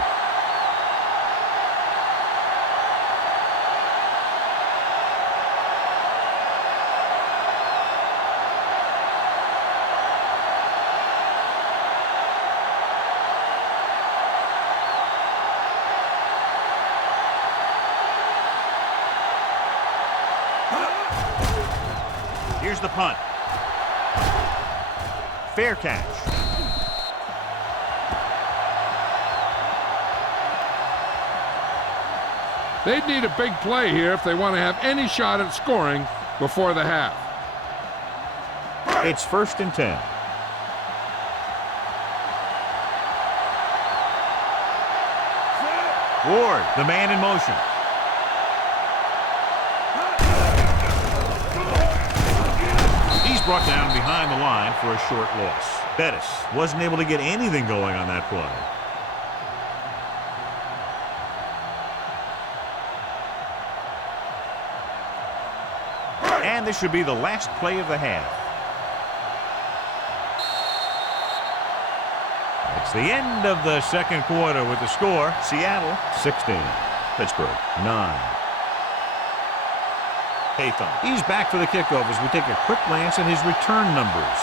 Here's the punt. Fair catch. They'd need a big play here if they want to have any shot at scoring before the half. It's 1st and 10. Ward, the man in motion. He's brought down behind the line for a short loss. Bettis wasn't able to get anything going on that play. And this should be the last play of the half. It's the end of the 2nd quarter with the score. Seattle 16, Pittsburgh 9. Haytham, he's back for the kickoff as we take a quick glance at his return numbers.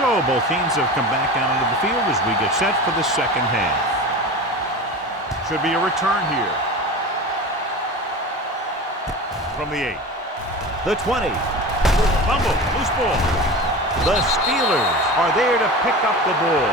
So both teams have come back out onto the field as we get set for the 2nd half. Should be a return here. From the 8. The 20. Fumble, loose ball. The Steelers are there to pick up the ball.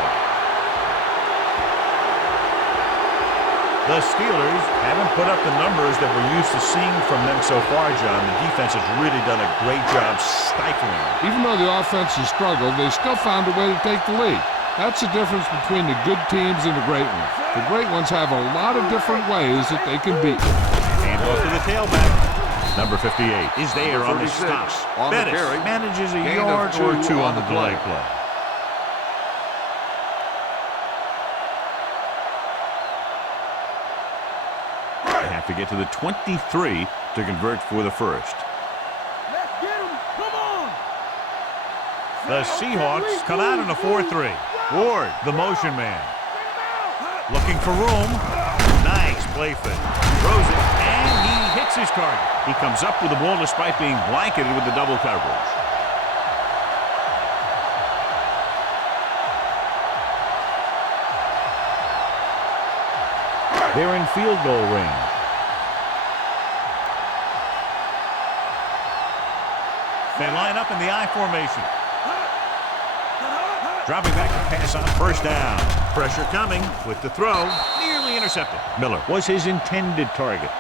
The Steelers haven't put up the numbers that we're used to seeing from them so far, John. The defense has really done a great job stifling them. Even though the offense has struggled, they still found a way to take the lead. That's the difference between the good teams and the great ones. The great ones have a lot of different ways that they can beat. And off to the tailback. Number 58 is there on the stop. Bettis manages a yard or two on the delay play. They have to get to the 23 to convert for the first. Let's get him. Come on. The Seahawks come out in a 4-3. Ward, the motion man. Looking for room. Nice play fake. Throws it, and he hits his target. He comes up with the ball despite being blanketed with the double coverage. They're in field goal range. They line up in the I formation. Dropping back to pass on first down. Pressure coming with the throw. Nearly intercepted. Miller was his intended target.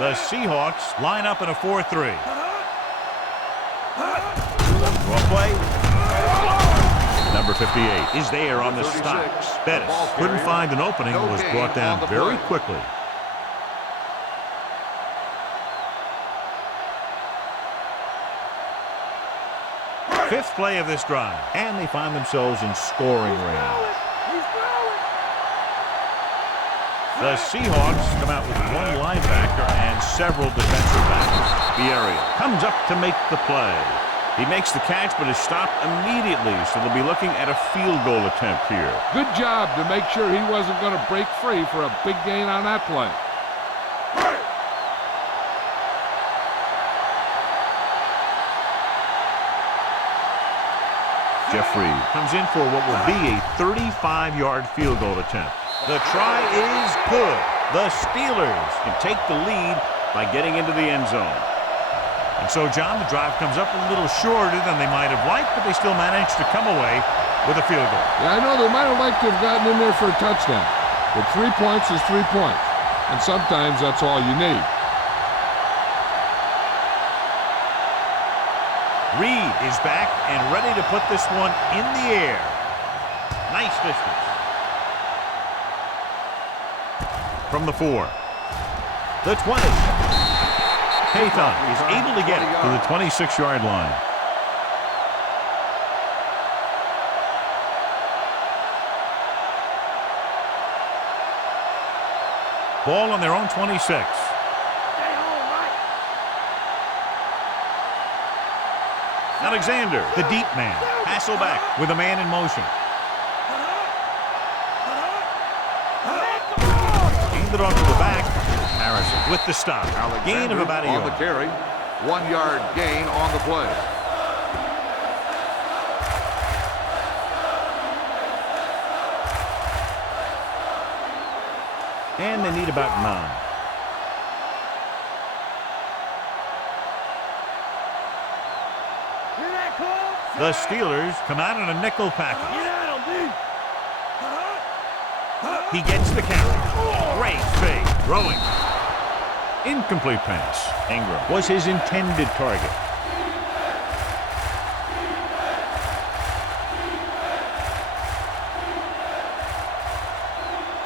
The Seahawks line up in a 4-3. Draw play. Number 58 is there on the stop. Bettis couldn't find an opening and was brought down very quickly. Fifth play of this drive, and they find themselves in scoring range. The Seahawks come out with one linebacker and several defensive backs. The area comes up to make the play. He makes the catch, but is stopped immediately, so they'll be looking at a field goal attempt here. Good job to make sure he wasn't going to break free for a big gain on that play. Jeffrey comes in for what will be a 35-yard field goal attempt. The try is good. The Steelers can take the lead by getting into the end zone. And so, John, the drive comes up a little shorter than they might have liked, but they still managed to come away with a field goal. Yeah, I know they might have liked to have gotten in there for a touchdown, but 3 points is 3 points, and sometimes that's all you need. Reed is back and ready to put this one in the air. Nice distance. From the 4. The 20. Payton is able to get it to the 26-yard line. Ball on their own 26. Alexander, the deep man. Hasselback with a man in motion. Gained it off to the back. Harrison with the stop. Gain of about a yard. On the carry. 1 yard gain on the play. And they need about 9. The Steelers come out in a nickel package. He gets the carry. Great fake. Throwing. Incomplete pass. Ingram was his intended target.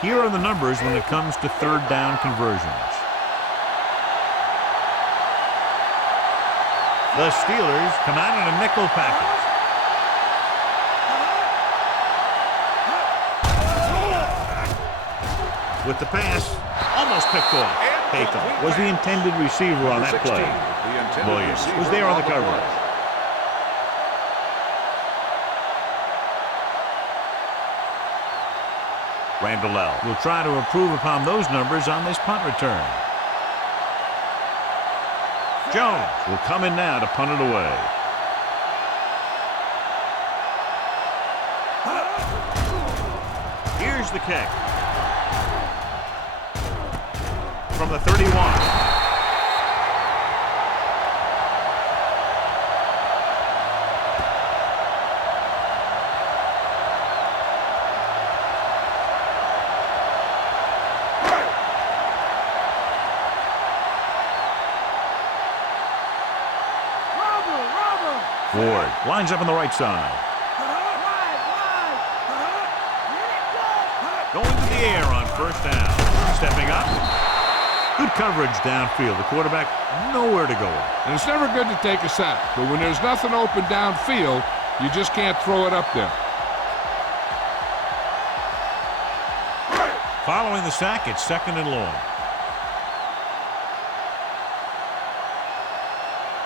Here are the numbers when it comes to third down conversions. The Steelers come out in a nickel package. With the pass, almost picked off. Payton was the intended receiver on that play. Williams was there on the coverage. Randall will try to improve upon those numbers on this punt return. Jones will come in now to punt it away. Here's the kick. From the 31. Ward lines up on the right side. Going to the air on first down. Stepping up. Good coverage downfield. The quarterback nowhere to go. And it's never good to take a sack, but when there's nothing open downfield, you just can't throw it up there. Following the sack, it's 2nd and long.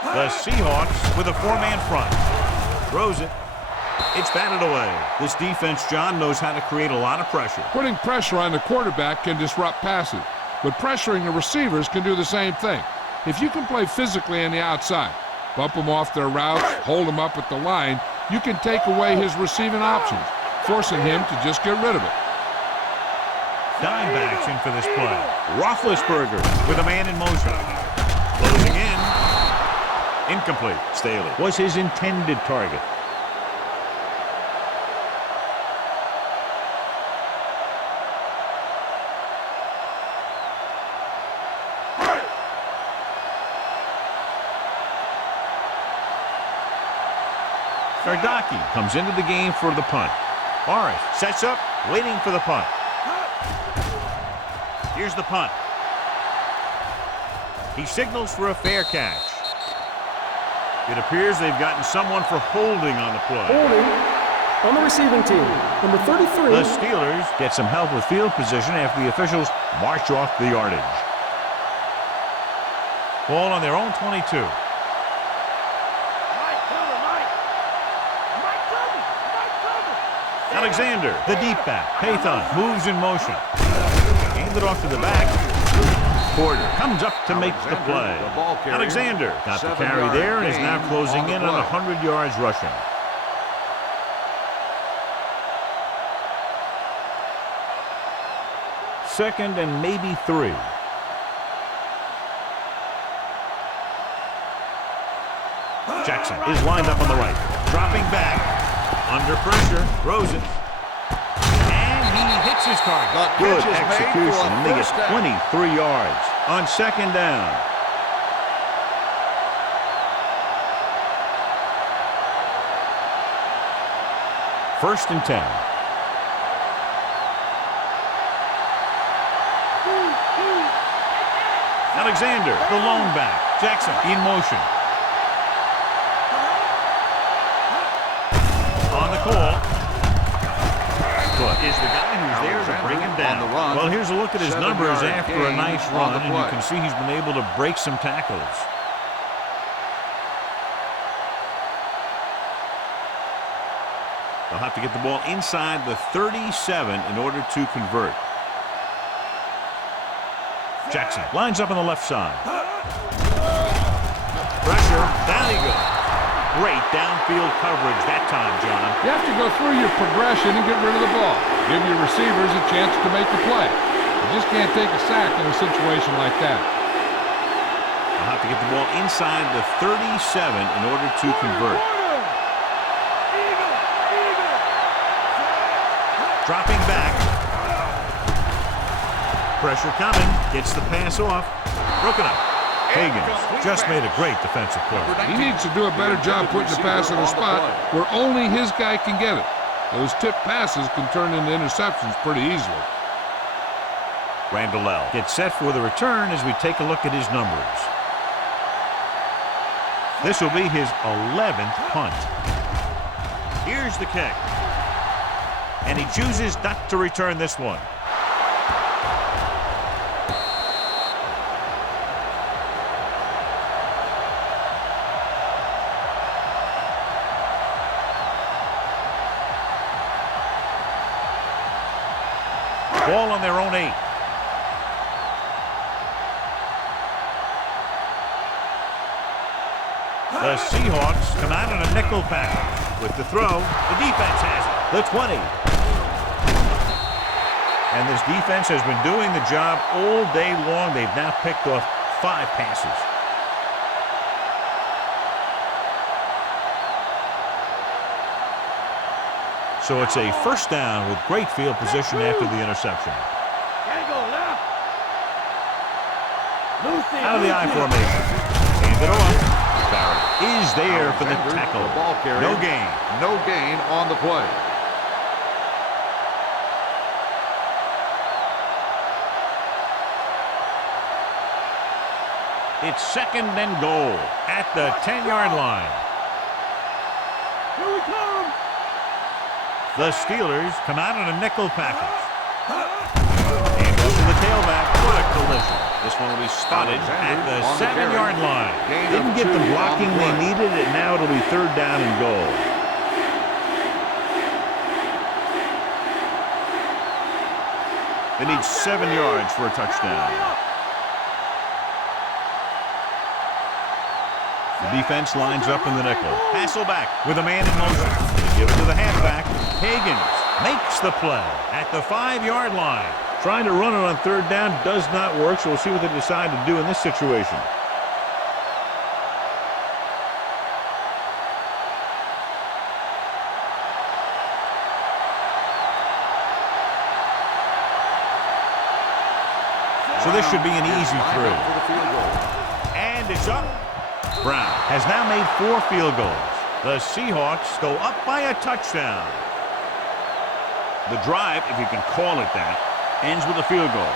The Seahawks with a 4-man front. Throws it. It's batted away. This defense, John, knows how to create a lot of pressure. Putting pressure on the quarterback can disrupt passes, but pressuring the receivers can do the same thing. If you can play physically on the outside, bump them off their routes, hold them up at the line, you can take away his receiving options, forcing him to just get rid of it. Dime backs in for this play. Roethlisberger with a man in motion. Closing in. Incomplete. Staley was his intended target. Gardocki comes into the game for the punt. Morris sets up, waiting for the punt. Here's the punt. He signals for a fair catch. It appears they've gotten someone for holding on the play. Holding on the receiving team. Number 33. The Steelers get some help with field position after the officials march off the yardage. Ball on their own 22. Alexander, the deep back. Pathon moves in motion. Hand it off to the back. Porter comes up to make the play. Alexander got the carry there and is now closing in on 100 yards rushing. Second and maybe 3. Jackson is lined up on the right. Dropping back. Under pressure, throws it, and he hits his target. Good execution, and they get 23 yards on 2nd down. First and 10. Alexander, the lone back. Jackson in motion. Call. But is the guy who's there to bring him down. Well, here's a look at his numbers after a nice run, and you can see he's been able to break some tackles. They'll have to get the ball inside the 37 in order to convert. Jackson lines up on the left side. Pressure. Down he goes. Great downfield coverage that time, John. You have to go through your progression and get rid of the ball. Give your receivers a chance to make the play. You just can't take a sack in a situation like that. They'll have to get the ball inside the 37 in order to convert. Dropping back. Pressure coming. Gets the pass off. Broken up. Higgins just made a great defensive play. He needs to do a better job putting the pass in a spot where only his guy can get it. Those tip passes can turn into interceptions pretty easily. Randall gets set for the return as we take a look at his numbers. This will be his 11th punt. Here's the kick. And he chooses not to return this one. Ball on their own 8. The Seahawks come out in a nickel package. With the throw, the defense has it. The 20. And this defense has been doing the job all day long. They've now picked off 5 passes. So it's a first down with great field position after the interception. Out of the I formation. Hand it off. Barrett. is there for the tackle. The ball carrier. No gain. No gain on the play. It's 2nd and goal at the 10-yard line. Here we come. The Steelers come out in a nickel package. And goes to the tailback. What a collision. This one will be spotted at the 7-yard line. Didn't get the blocking they needed, and now it'll be 3rd down and goal. They need 7 yards for a touchdown. The defense lines up in the nickel. Hasselback with a man in motion. They give it to the halfback. Higgins makes the play at the 5-yard line. Trying to run it on 3rd down does not work, so we'll see what they decide to do in this situation. So this should be an easy throw. And it's up. Brown has now made 4 field goals. The Seahawks go up by a touchdown. The drive, if you can call it that, ends with a field goal.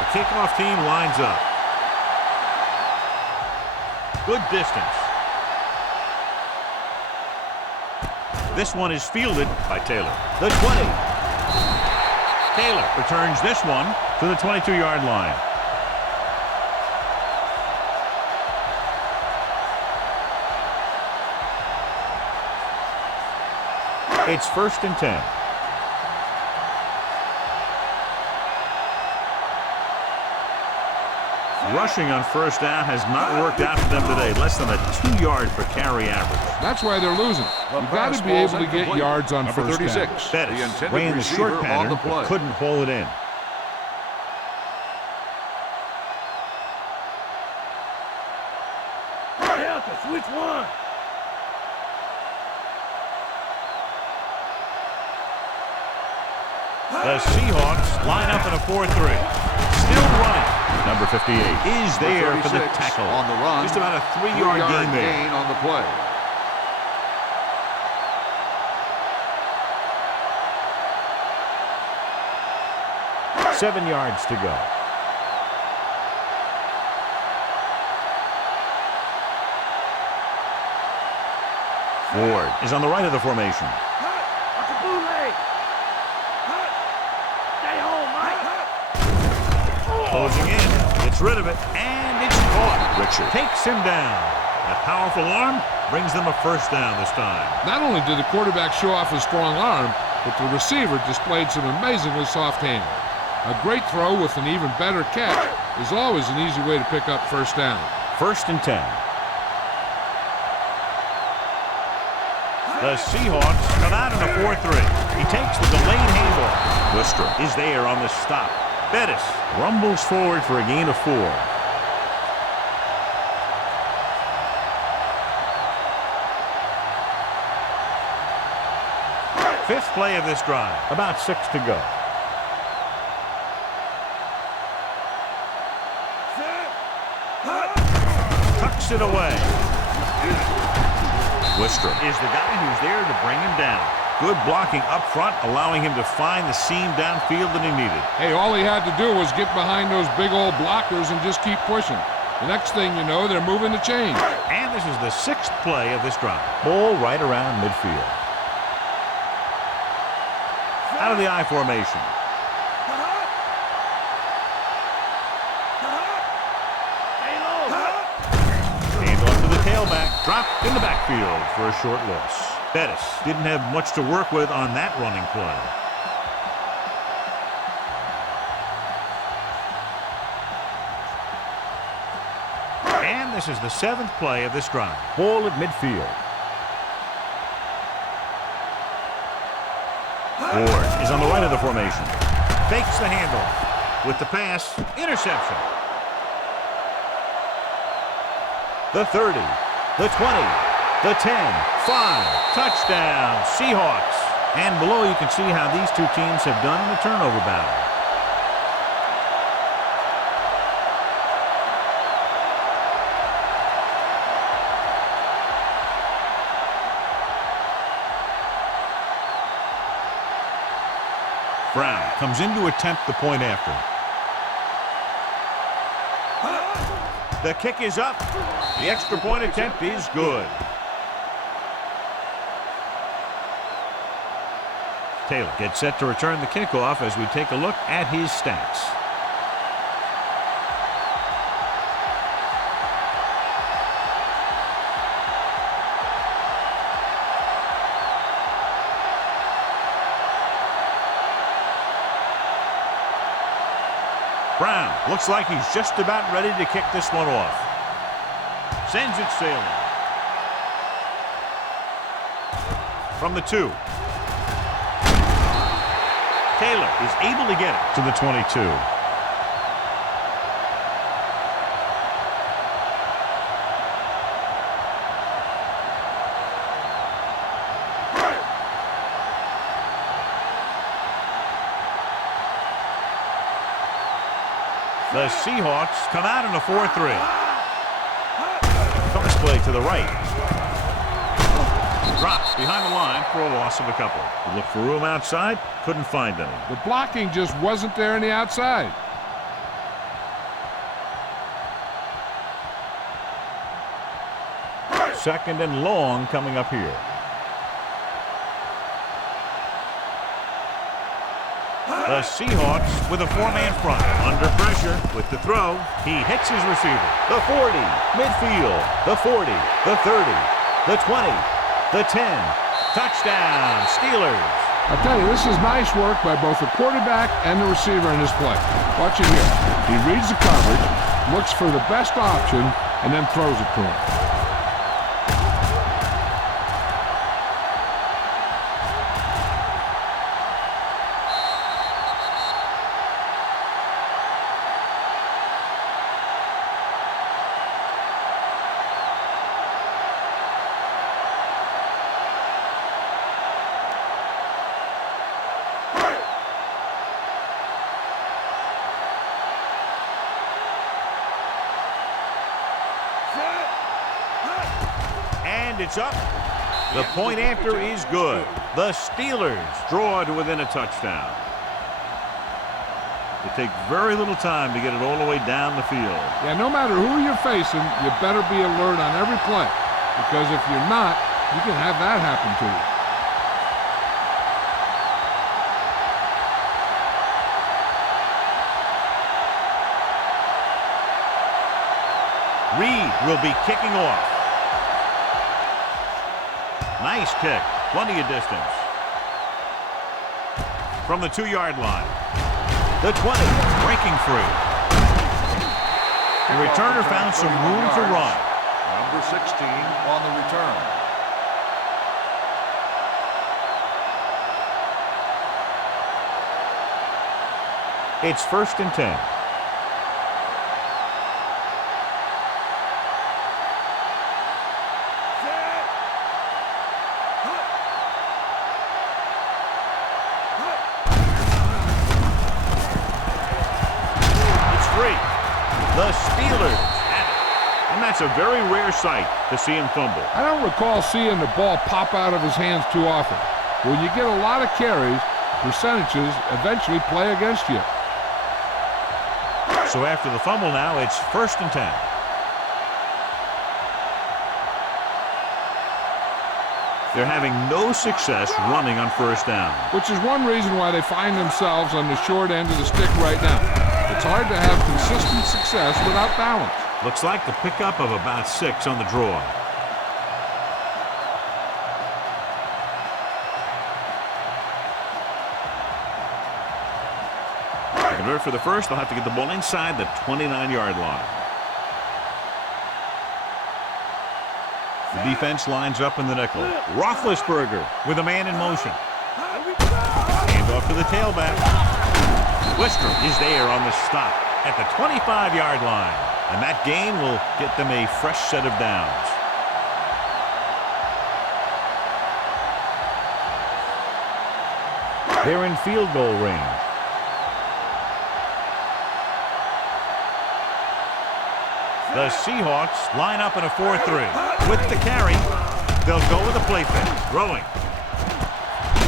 The kickoff team lines up. Good distance. This one is fielded by Taylor. The 20. Taylor returns this one to the 22-yard line. It's 1st and 10. Rushing on 1st down has not worked out for them today. Less than a 2-yard per carry average. That's why they're losing. You've got to be able to get yards on Number 1st 36. down. Bettis The ran the short receiver pattern, on the but play. couldn't haul it in. Delta, switch one. The Seahawks line up in a 4-3. Still running. Number 58 is there for the tackle. On the run. Just about a 3-yard gain there. Gain on the play. Seven yards to go. Ford is on the right of the formation. Stay home, Mike. Closing in, gets rid of it, and it's caught. Richard takes him down. A powerful arm brings them a 1st down this time. Not only did the quarterback show off his strong arm, but the receiver displayed some amazingly soft handling. A great throw with an even better catch is always an easy way to pick up 1st down. 1st and 10. The Seahawks come out in a 4-3. He takes the delayed handoff. Worcester is there on the stop. Bettis rumbles forward for a gain of 4. Fifth play of this drive. About 6 to go. Tucks it away. Worcester is the guy who's there to bring him down. Good blocking up front, allowing him to find the seam downfield that he needed. Hey, all he had to do was get behind those big old blockers and just keep pushing. The next thing you know, they're moving the chains. And this is the 6th play of this drive. Ball right around midfield. Out of the I formation. Handoff to the tailback. Dropped in the backfield for a short loss. Bettis didn't have much to work with on that running play. And this is the 7th play of this drive. Ball at midfield. Ford is on the right of the formation. Fakes the handoff. With the pass, interception. The 30, the 20, the 10, 5, touchdown, Seahawks. And below you can see how these two teams have done in the turnover battle. Brown comes in to attempt the point after. The kick is up. The extra point attempt is good. Taylor gets set to return the kickoff as we take a look at his stats. Brown looks like he's just about ready to kick this one off. Sends it sailing. From the 2. Taylor is able to get it to the 22. The Seahawks come out in a 4-3. Pass play to the right. Drops behind the line for a loss of a couple. We look for room outside, couldn't find any. The blocking just wasn't there on the outside. Second and long coming up here. The Seahawks with a 4-man front. Under pressure with the throw. He hits his receiver. The 40, midfield. The 40, the 30, the 20, the 10. Touchdown, Steelers. I tell you, this is nice work by both the quarterback and the receiver in this play. Watch it here. He reads the coverage, looks for the best option, and then throws it to him. And it's up. The point after is good. The Steelers draw to within a touchdown. It takes very little time to get it all the way down the field. Yeah, no matter who you're facing, you better be alert on every play. Because if you're not, you can have that happen to you. Reed will be kicking off. Nice kick. Plenty of distance. From the 2-yard line. The 20. Breaking free. The returner found some room to run. Number 16 on the return. It's 1st and 10. The Steelers have it. And that's a very rare sight to see him fumble. I don't recall seeing the ball pop out of his hands too often. When you get a lot of carries, percentages eventually play against you. So after the fumble now, it's 1st and 10. They're having no success running on 1st down. Which is one reason why they find themselves on the short end of the stick right now. It's hard to have consistent success without balance. Looks like the pickup of about 6 on the draw. To convert for the first, they'll have to get the ball inside the 29-yard line. The defense lines up in the nickel. Roethlisberger with a man in motion. Hand off to the tailback. Wister is there on the stop at the 25-yard line. And that gain will get them a fresh set of downs. They're in field goal range. The Seahawks line up in a 4-3. With the carry, they'll go with a play fake. Throwing.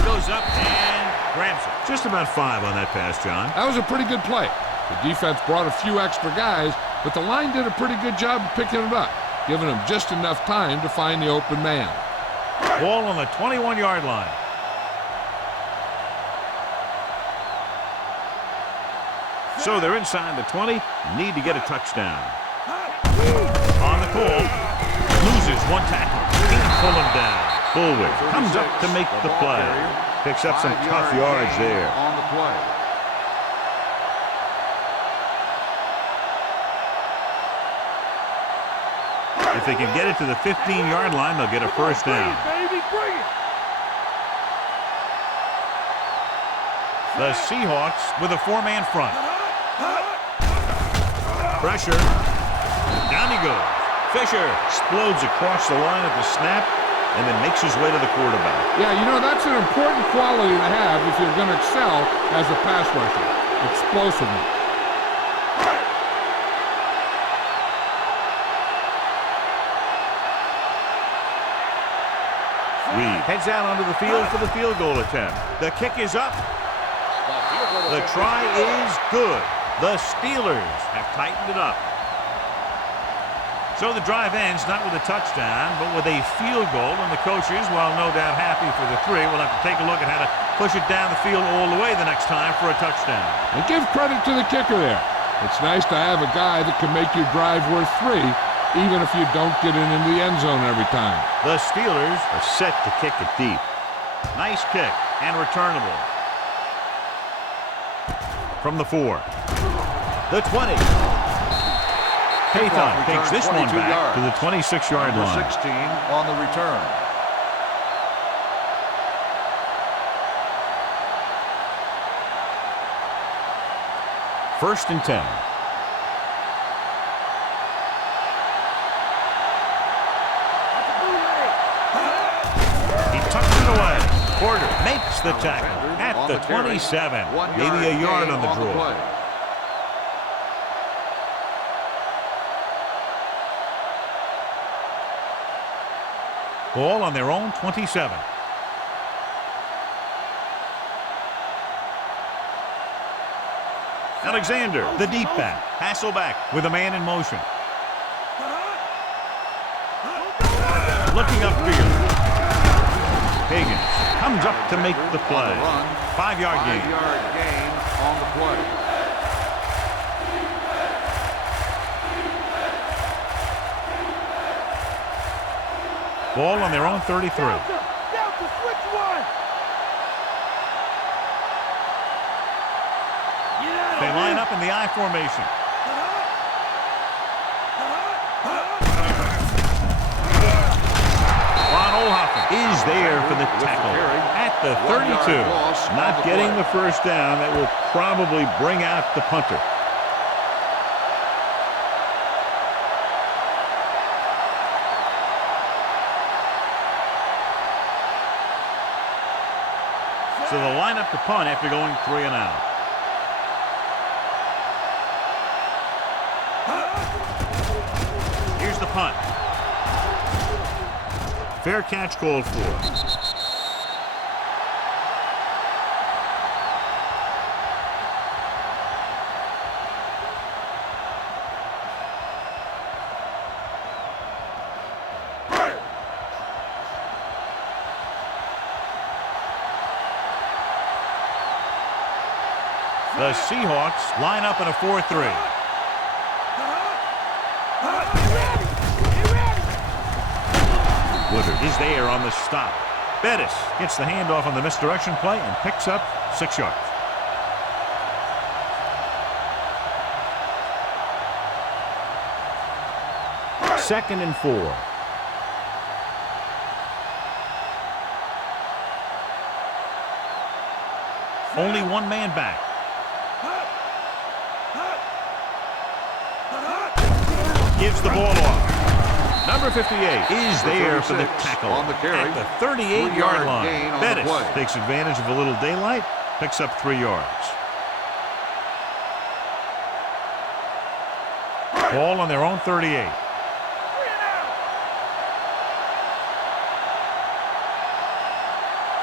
Goes up and grabs it. Just about 5 on that pass, John. That was a pretty good play. The defense brought a few extra guys, but the line did a pretty good job of picking it up, giving them just enough time to find the open man. Ball on the 21-yard line. So they're inside the 20. Need to get a touchdown. On the call. Loses one tackle. Can't pull him down. Bullwick comes up to make the play. Picks up some tough yards there. On the play. If they can get it to the 15-yard line, they'll get a first down. Baby, bring it. The Seahawks with a 4-man front. Pressure. Down he goes. Fisher explodes across the line at the snap and then makes his way to the quarterback. Yeah, you know, that's an important quality to have if you're going to excel as a pass rusher. Explosiveness. Reed heads out onto the field for the field goal attempt. The kick is up. The try is good. The Steelers have tightened it up. So the drive ends not with a touchdown, but with a field goal, and the coaches, while no doubt happy for the 3, will have to take a look at how to push it down the field all the way the next time for a touchdown. And give credit to the kicker there. It's nice to have a guy that can make your drive worth 3, even if you don't get in the end zone every time. The Steelers are set to kick it deep. Nice kick and returnable. From the 4. The 20. Payton takes this one back to the 26-yard line. 16 on the return. First and 10. He tucks it away. Porter makes the tackle at the 27. Maybe a yard on the draw. Ball on their own 27. Alexander, the deep back. Hasselback with a man in motion. Looking upfield. Higgins comes up to make the play. 5-yard gain. 5-yard gain on the play. Ball on their own 33. Delta, switch one. They line up in the I formation. Ron Olhoffen is there for the tackle at the 32. Not getting the first down. That will probably bring out the punter. So they'll line up to punt after going 3 and out. Here's the punt. Fair catch called for. The Seahawks line up in a 4-3. Woodard is there on the stop. Bettis gets the handoff on the misdirection play and picks up 6 yards. Second and 4. Only one man back. Gives the ball off. Number 58 is there for the tackle on the carry. at the 38-yard line. Gain on Bettis the play. takes advantage of a little daylight Picks up 3 yards. Ball on their own 38.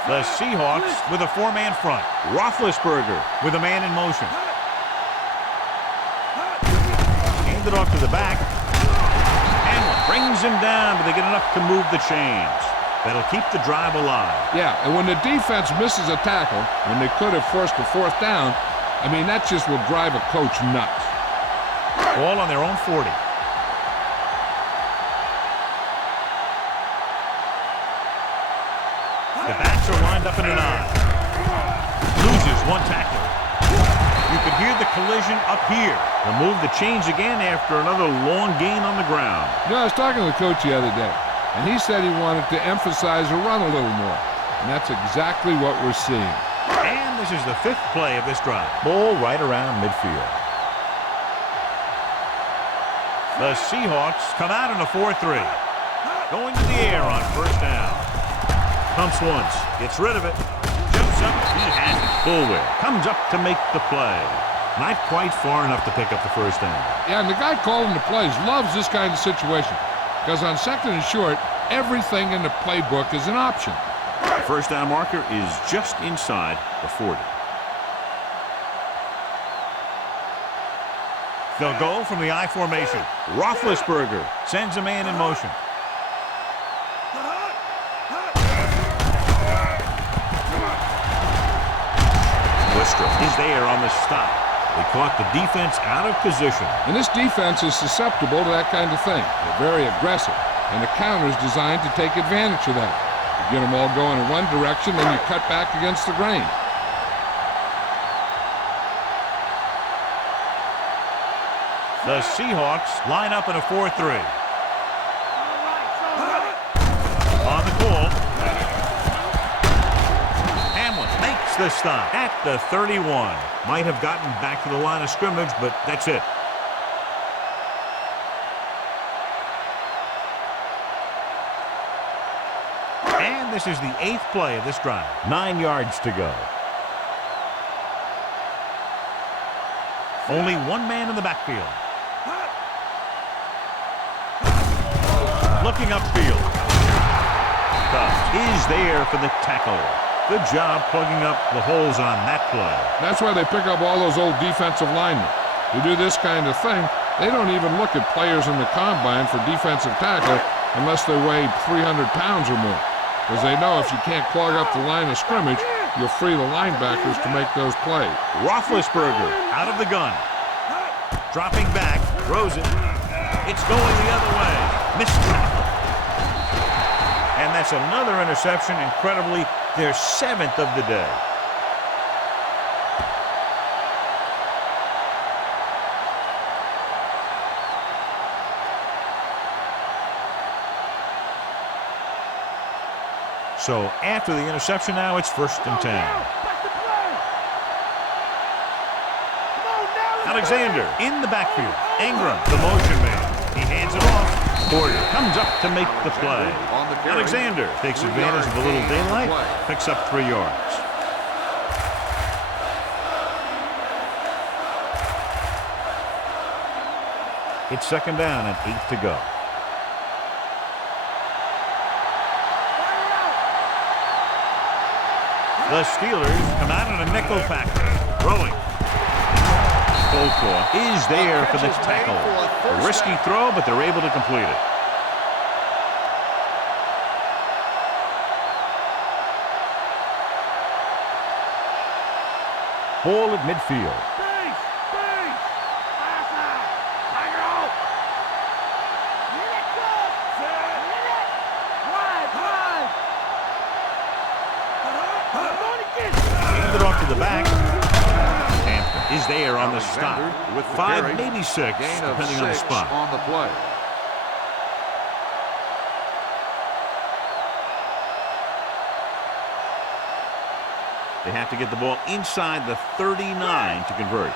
The Seahawks with a 4-man front. Roethlisberger with a man in motion. Hand it off to the back. Hamlin brings him down, but they get enough to move the chains. That'll keep the drive alive. Yeah, and when the defense misses a tackle, when they could have forced a 4th down, I mean, that just will drive a coach nuts. Ball on their own 40. The backs are lined up in an I. Loses 1 tackle. You could hear the collision up here. They'll move the chains again after another long gain on the ground. You know, I was talking to the coach the other day, and he said he wanted to emphasize the run a little more. And that's exactly what we're seeing. And this is the 5th play of this drive. Ball right around midfield. The Seahawks come out in a 4-3. Going to the air on 1st down. Pumps once, gets rid of it, jumps up, he has it. Bullware comes up to make the play. Not quite far enough to pick up the 1st down. Yeah, and the guy calling the plays loves this kind of situation, because on 2nd and short, everything in the playbook is an option. The 1st down marker is just inside the 40. They'll go from the I formation. Roethlisberger sends a man in motion. Is there on the stop. They caught the defense out of position. And this defense is susceptible to that kind of thing. They're very aggressive, and the counter is designed to take advantage of that. You get them all going in one direction, then you cut back against the grain. The Seahawks line up in a 4-3. On the call. The stop at the 31. Might have gotten back to the line of scrimmage, but that's it. And this is the 8th play of this drive. 9 yards to go. Only 1 man in the backfield. Looking upfield. Cobb is there for the tackle. Good job plugging up the holes on that play. That's why they pick up all those old defensive linemen. To do this kind of thing, they don't even look at players in the combine for defensive tackle unless they weigh 300 pounds or more. Because they know if you can't clog up the line of scrimmage, you'll free the linebackers to make those plays. Roethlisberger out of the gun. Dropping back, throws it. It's going the other way. Missed tackle. And that's another interception, incredibly, their 7th of the day. So after the interception now, it's 1st and 10. Alexander in the backfield. Ingram, the motion man. He hands it off. Porter comes up to make the play. Alexander takes advantage of a little daylight, picks up 3 yards. It's 2nd down and 8 to go. The Steelers come out in a nickel package. Throwing. Coldclaw is there for the tackle. A risky throw, but they're able to complete it. Ball at midfield. Hand it off to the back. Tampa is there on the stop. With 5, maybe 6, depending on the spot. On the play. They have to get the ball inside the 39 to convert.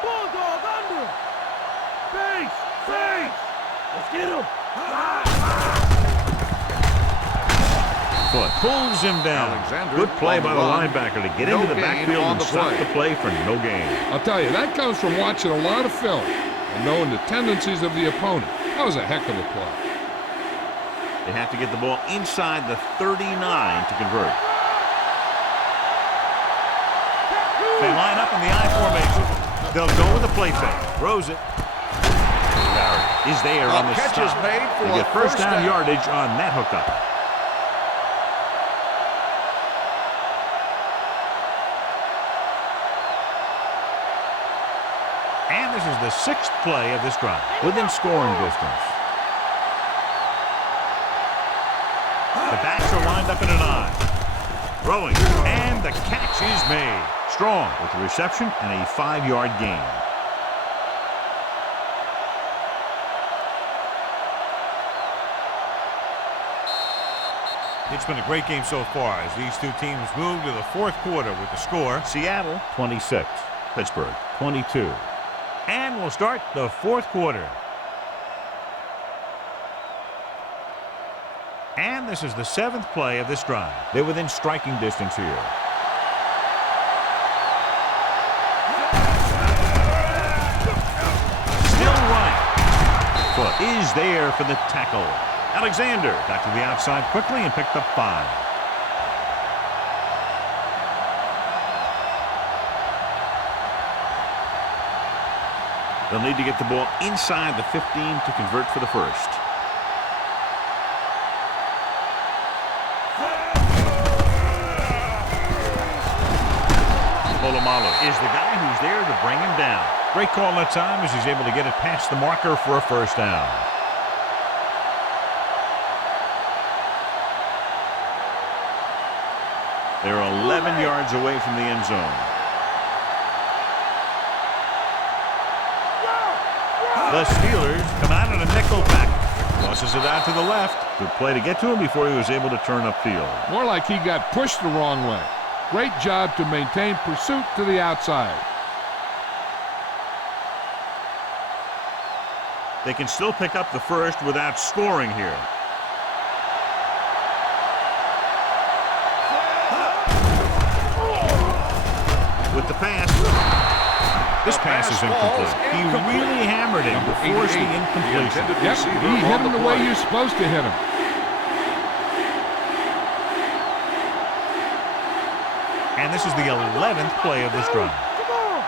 Bulldog under. Base. Let's get him. foot. Pulls him down. Alexander Good play on the by the run. linebacker to get No into the gain backfield on and the stop play. the play for no gain. I'll tell you, that comes from watching a lot of film and knowing the tendencies of the opponent. That was a heck of a play. They have to get the ball inside the 39 to convert. They line up in the I formation. They'll go with the play fake. Throws it. Barrett is there on the catch stop. is made for They a get first down down. yardage on that hookup. And this is the 6th play of this drive, within scoring distance. The backs are lined up in an I. Throwing, and the catch is made. Strong with the reception and a 5-yard gain. It's been a great game so far as these two teams move to the fourth quarter with the score. Seattle 26, Pittsburgh 22. And we'll start the fourth quarter. And this is the 7th play of this drive. They're within striking distance here. Still running. Foot is there for the tackle. Alexander got to the outside quickly and picked up 5. They'll need to get the ball inside the 15 to convert for the first. Polamalu is the guy who's there to bring him down. Great call that time as he's able to get it past the marker for a first down. They're 11 yards away from the end zone. The Steelers come out in a nickel pack. Tosses it out to the left. Good play to get to him before he was able to turn upfield. More like he got pushed the wrong way. Great job to maintain pursuit to the outside. They can still pick up the first without scoring here. With the pass. This pass is incomplete. He really hammered him to force the incompletion. Yep, he hit him the way you're supposed to hit him. And this is the 11th play of this drive. Come on.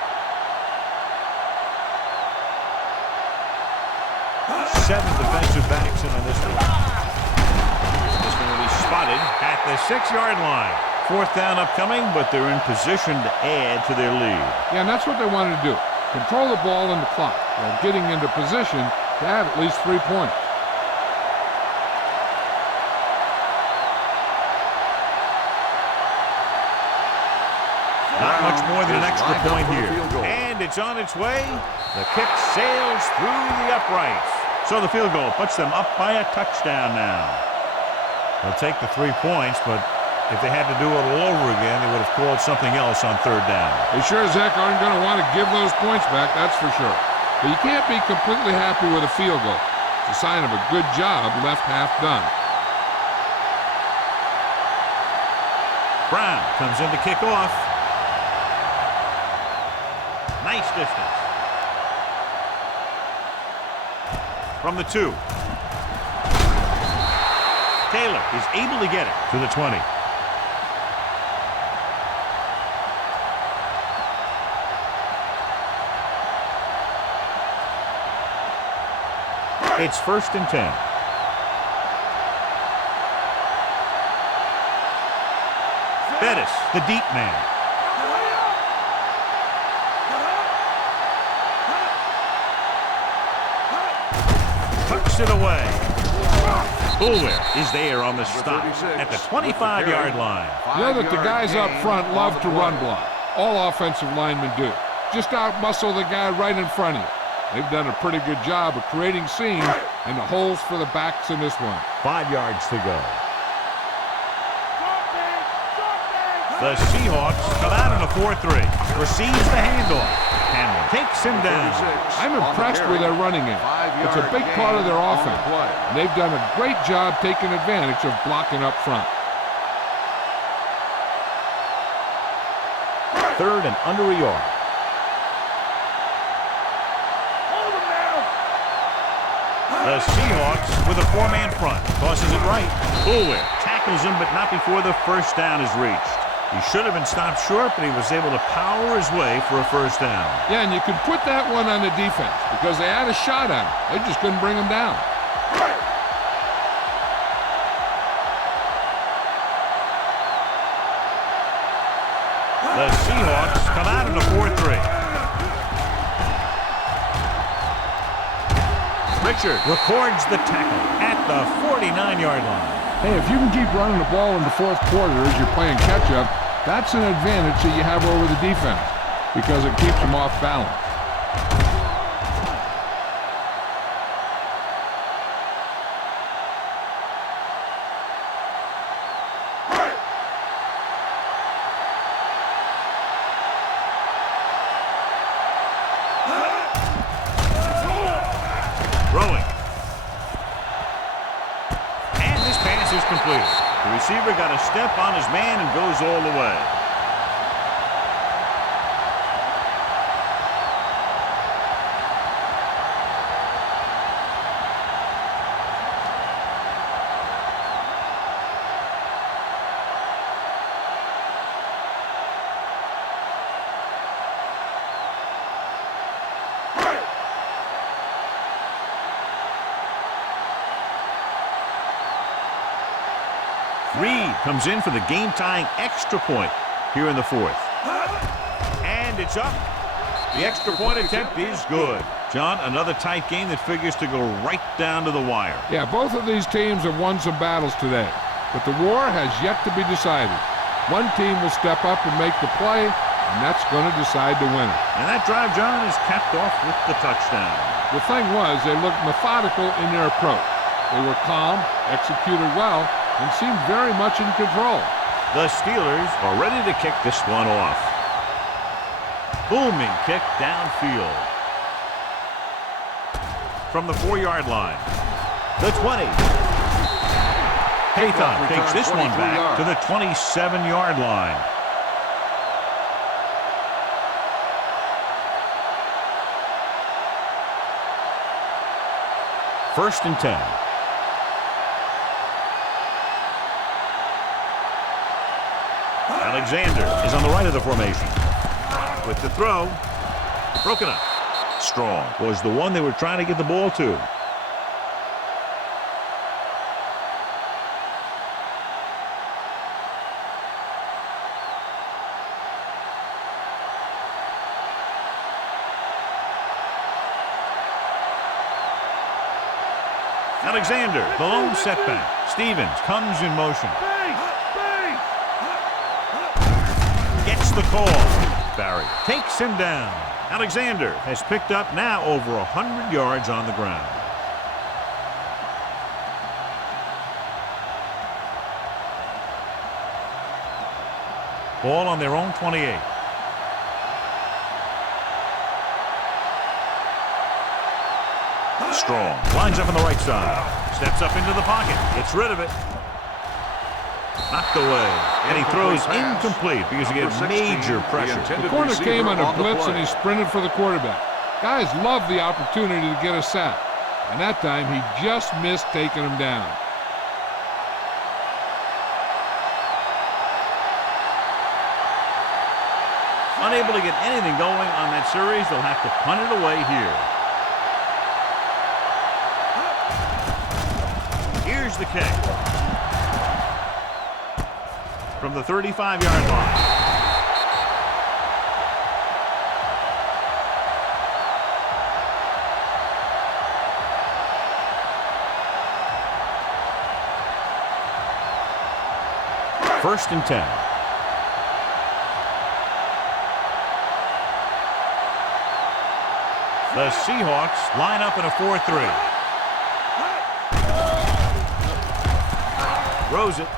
7 defensive backs in on this one. This one will be spotted at the 6-yard line. Fourth down upcoming, but they're in position to add to their lead. Yeah, and that's what they wanted to do. Control the ball and the clock while getting into position to add at least 3 points. Not much more than an is extra lined up point for the here. field goal. And it's on its way. The kick sails through the uprights. So the field goal puts them up by a touchdown now. They'll take the 3 points, but if they had to do it all over again, they would have called something else on third down. They sure as heck aren't going to want to give those points back, that's for sure. But you can't be completely happy with a field goal. It's a sign of a good job left half done. Brown comes in to kick off. Nice distance. From the 2. Taylor is able to get it to the 20. It's 1st and 10. Bettis, the deep man. Tucks it away. Boulware is there on the stop at the 25-yard line. You know that the guys up front love to run block. All offensive linemen do. Just out-muscle the guy right in front of you. They've done a pretty good job of creating seams and the holes for the backs in this one. 5 yards to go. The Seahawks come out in a 4-3. Receives the handoff. Hamlin takes him down. I'm impressed with their running game. It's a big part of their offense. And they've done a great job taking advantage of blocking up front. 3rd and under a yard. Hold him now. The Seahawks with a 4-man front. Tosses it right. Bullware tackles him, but not before the first down is reached. He should have been stopped short, but he was able to power his way for a first down. Yeah, and you could put that one on the defense because they had a shot at him. They just couldn't bring him down. The Seahawks come out in a 4-3. Richard records the tackle at the 49-yard line. Hey, if you can keep running the ball in the fourth quarter as you're playing catch-up, that's an advantage that you have over the defense because it keeps them off balance. Throwing. And this pass is completed. The receiver got a step on his man and goes all the way. Reed comes in for the game-tying extra point here in the 4th. And it's up. The extra point attempt is good. John, another tight game that figures to go right down to the wire. Yeah, both of these teams have won some battles today, but the war has yet to be decided. One team will step up and make the play, and that's going to decide the winner. And that drive, John, is capped off with the touchdown. The thing was, they looked methodical in their approach. They were calm, executed well, and seemed very much in control. The Steelers are ready to kick this one off. Booming kick downfield. From the 4-yard line. The 20. Haython takes this one back to the 27-yard line. First and 10. Alexander is on the right of the formation. With the throw. Broken up. Strong was the one they were trying to get the ball to. Alexander, the lone setback. Stevens comes in motion. Gets the call. Barry takes him down. Alexander has picked up now over 100 yards on the ground. Ball on their own 28. Strong lines up on the right side. Steps up into the pocket. Gets rid of it. Knocked away. And he throws incomplete because he gets major pressure. The corner came on a blitz and he sprinted for the quarterback. Guys love the opportunity to get a sack. And that time he just missed taking him down. Unable to get anything going on that series, they'll have to punt it away here. Here's the kick. From the 35-yard line. First and 10. The Seahawks line up in a 4-3. Throws it.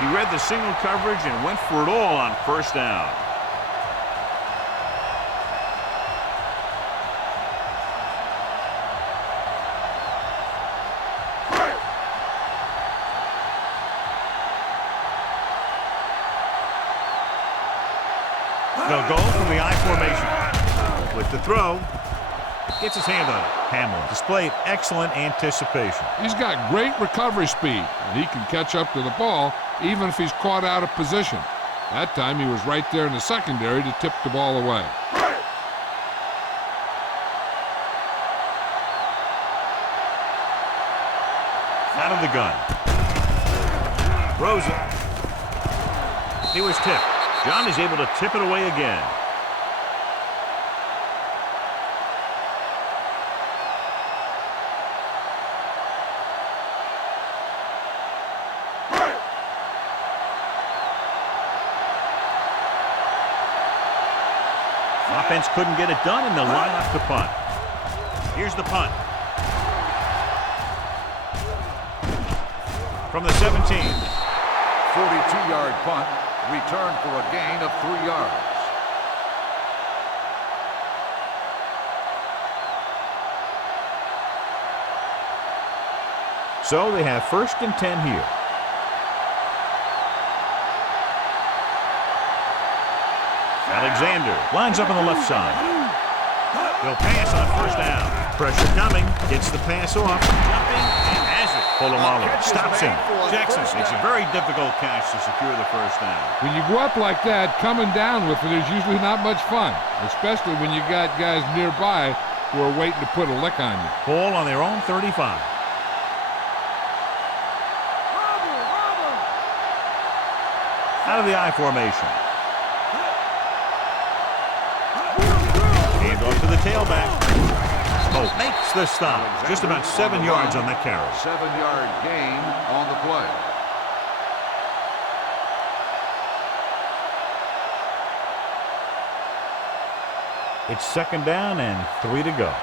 He read the single coverage and went for it all on first down. They'll go from the I formation. With the throw, gets his hand on it. Hamlin displayed excellent anticipation. He's got great recovery speed, and he can catch up to the ball even if he's caught out of position. That time he was right there in the secondary to tip the ball away. Out of the gun. Throws it. He was tipped. John is able to tip it away again. Offense couldn't get it done, and they'll line up to punt. Here's the punt. From the 17. 42-yard punt, return for a gain of 3 yards. So they have 1st and 10 here. Alexander lines up on the left side. They'll pass on 1st down. Pressure coming. Gets the pass off. Jumping and has it. Polamalu stops him. Jackson makes a very difficult catch to secure the 1st down. When you go up like that, coming down with it is usually not much fun, especially when you got guys nearby who are waiting to put a lick on you. Ball on their own 35. Out of the I formation. Hand off to the tailback. Oh, makes the stop. Just about 7 yards on that carry. 7-yard gain on the play. It's 2nd down and 3 to go.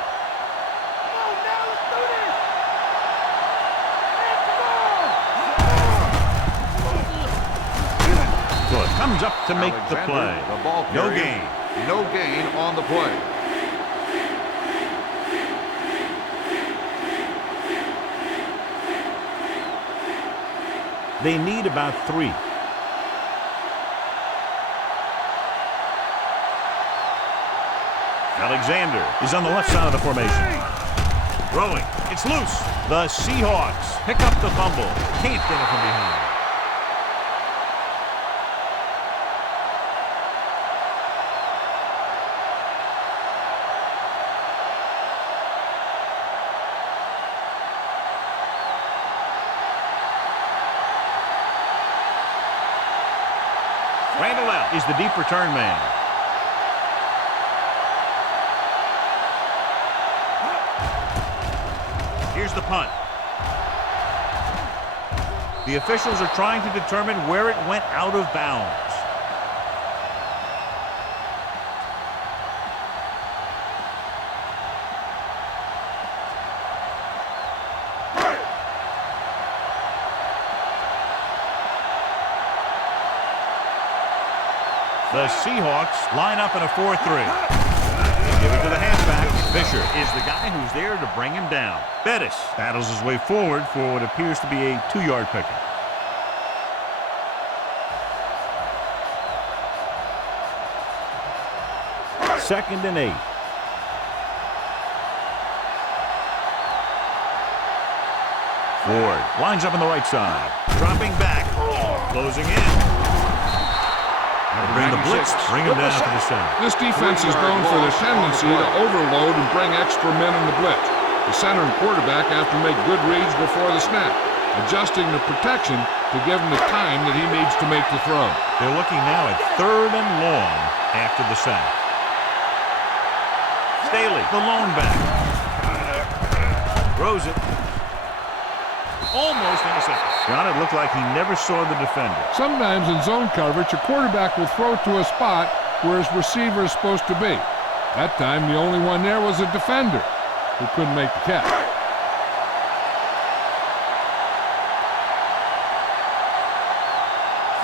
Good. Comes up to make the play. The ball No carrier. gain. No gain on the play. They need about 3. Alexander is on the left side of the formation. Throwing. It's loose. The Seahawks pick up the fumble. Can't get it from behind. Randall is the deep return man. Here's the punt. The officials are trying to determine where it went out of bounds. The Seahawks line up in a 4-3. They give it to the halfback. Fisher is the guy who's there to bring him down. Bettis battles his way forward for what appears to be a 2-yard pickup. Second and 8. Ford lines up on the right side. Dropping back. Closing in. Bring the blitz, bring him down to the center. This defense is known for their tendency to overload and bring extra men in the blitz. The center and quarterback have to make good reads before the snap, adjusting the protection to give him the time that he needs to make the throw. They're looking now at 3rd and long after the sack. Staley, the lone back. Throws it. Almost intercepted. John, it looked like he never saw the defender. Sometimes in zone coverage, a quarterback will throw to a spot where his receiver is supposed to be. That time, the only one there was a defender who couldn't make the catch.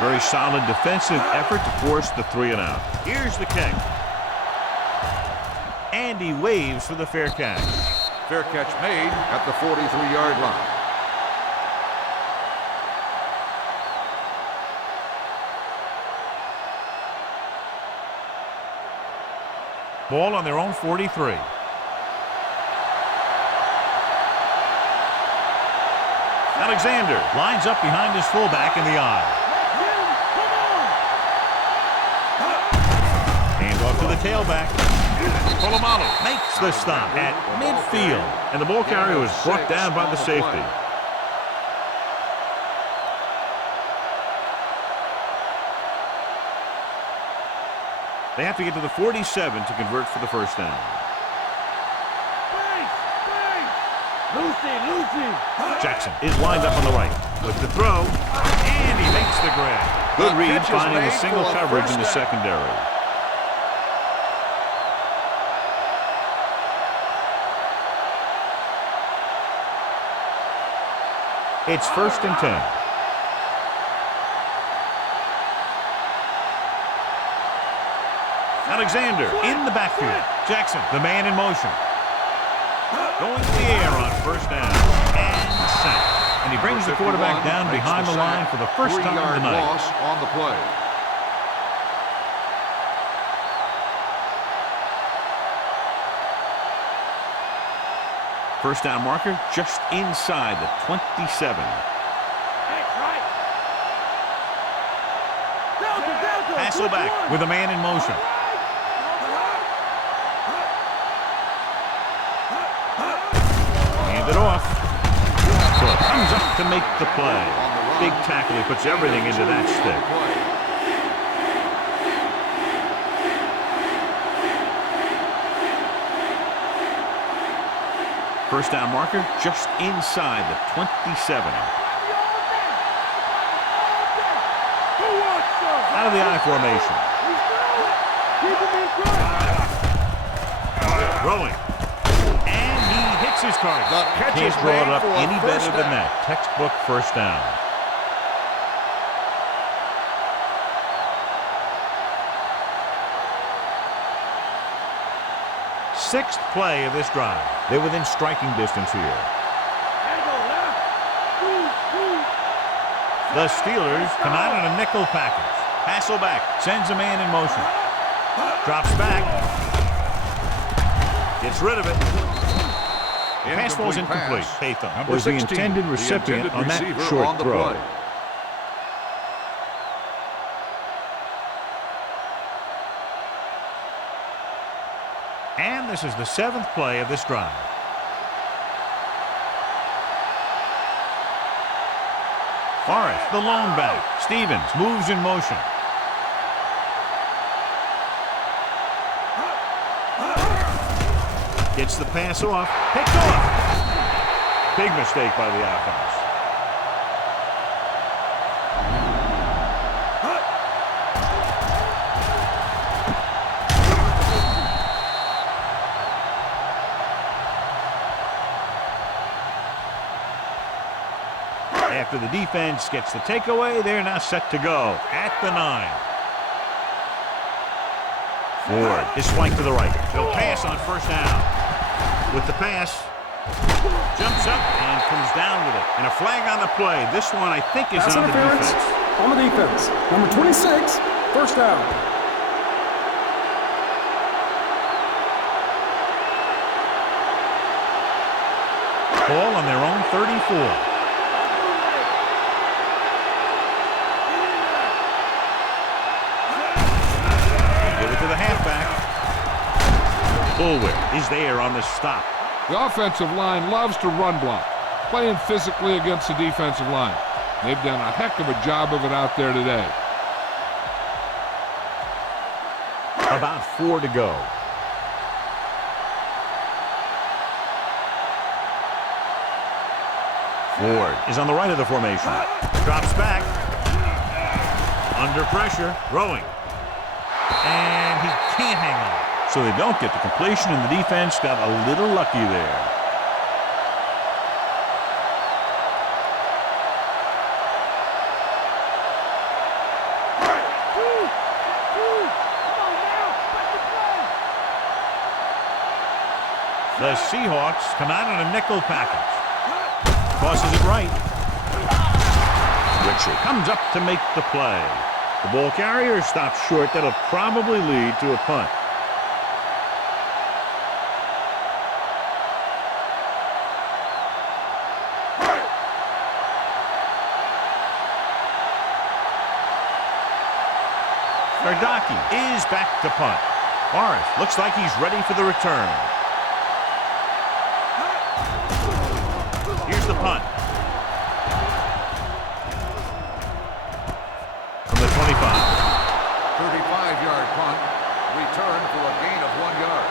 Very solid defensive effort to force the 3-and-out. Here's the kick. And he waves for the fair catch. Fair catch made at the 43-yard line. Ball on their own 43. Alexander lines up behind his fullback in the eye. Hand off to the tailback. Polamalu makes the stop at midfield. And the ball carrier was brought down by the safety. They have to get to the 47 to convert for the first down. Jackson is lined up on the right with the throw, and he makes the grab. Good read, finding the single coverage in the secondary. It's 1st and 10. Alexander in the backfield. Jackson, the man in motion. Going to the air on first down. And sack. And he brings the quarterback down behind the line for the first time of the night. Loss on the play. First down marker just inside the 27. Hasselback with a man in motion. Hand it off. So it comes up to make the play. Big tackle. He puts everything into that stick. First down marker just inside the 27. Out of the I formation. Rolling. And he hits his target. Can't draw it up any better than that. Textbook first down. Sixth play of this drive. They're within striking distance here. The Steelers come out in a nickel package. Hasselback sends a man in motion. Drops back. Gets rid of it. Pass ball's incomplete. Patham was the intended recipient on that short throw. And this is the 7th play of this drive. Forrest, the lone back. Stevens moves in motion. Gets the pass off. Picked off. Big mistake by the offense. After the defense gets the takeaway, they're now set to go at the 9. Ford is flanked to the right. He'll pass on first down. With the pass, jumps up and comes down with it. And a flag on the play. This one, I think, is on the defense. On the defense. Number 26, first down. Ball on their own 34. To the halfback. Bullwick is there on the stop. The offensive line loves to run block, playing physically against the defensive line. They've done a heck of a job of it out there today. About 4 to go. Ford is on the right of the formation. Drops back. Under pressure. Throwing. And he can't hang on. So they don't get the completion, and the defense got a little lucky there. The Seahawks come out in a nickel package. Tosses it right. Richard comes up to make the play. The ball carrier stops short. That'll probably lead to a punt. Gardocki is back to punt. Morris looks like he's ready for the return. Here's the punt. From the 25. 35-yard punt. Return for a gain of 1 yard.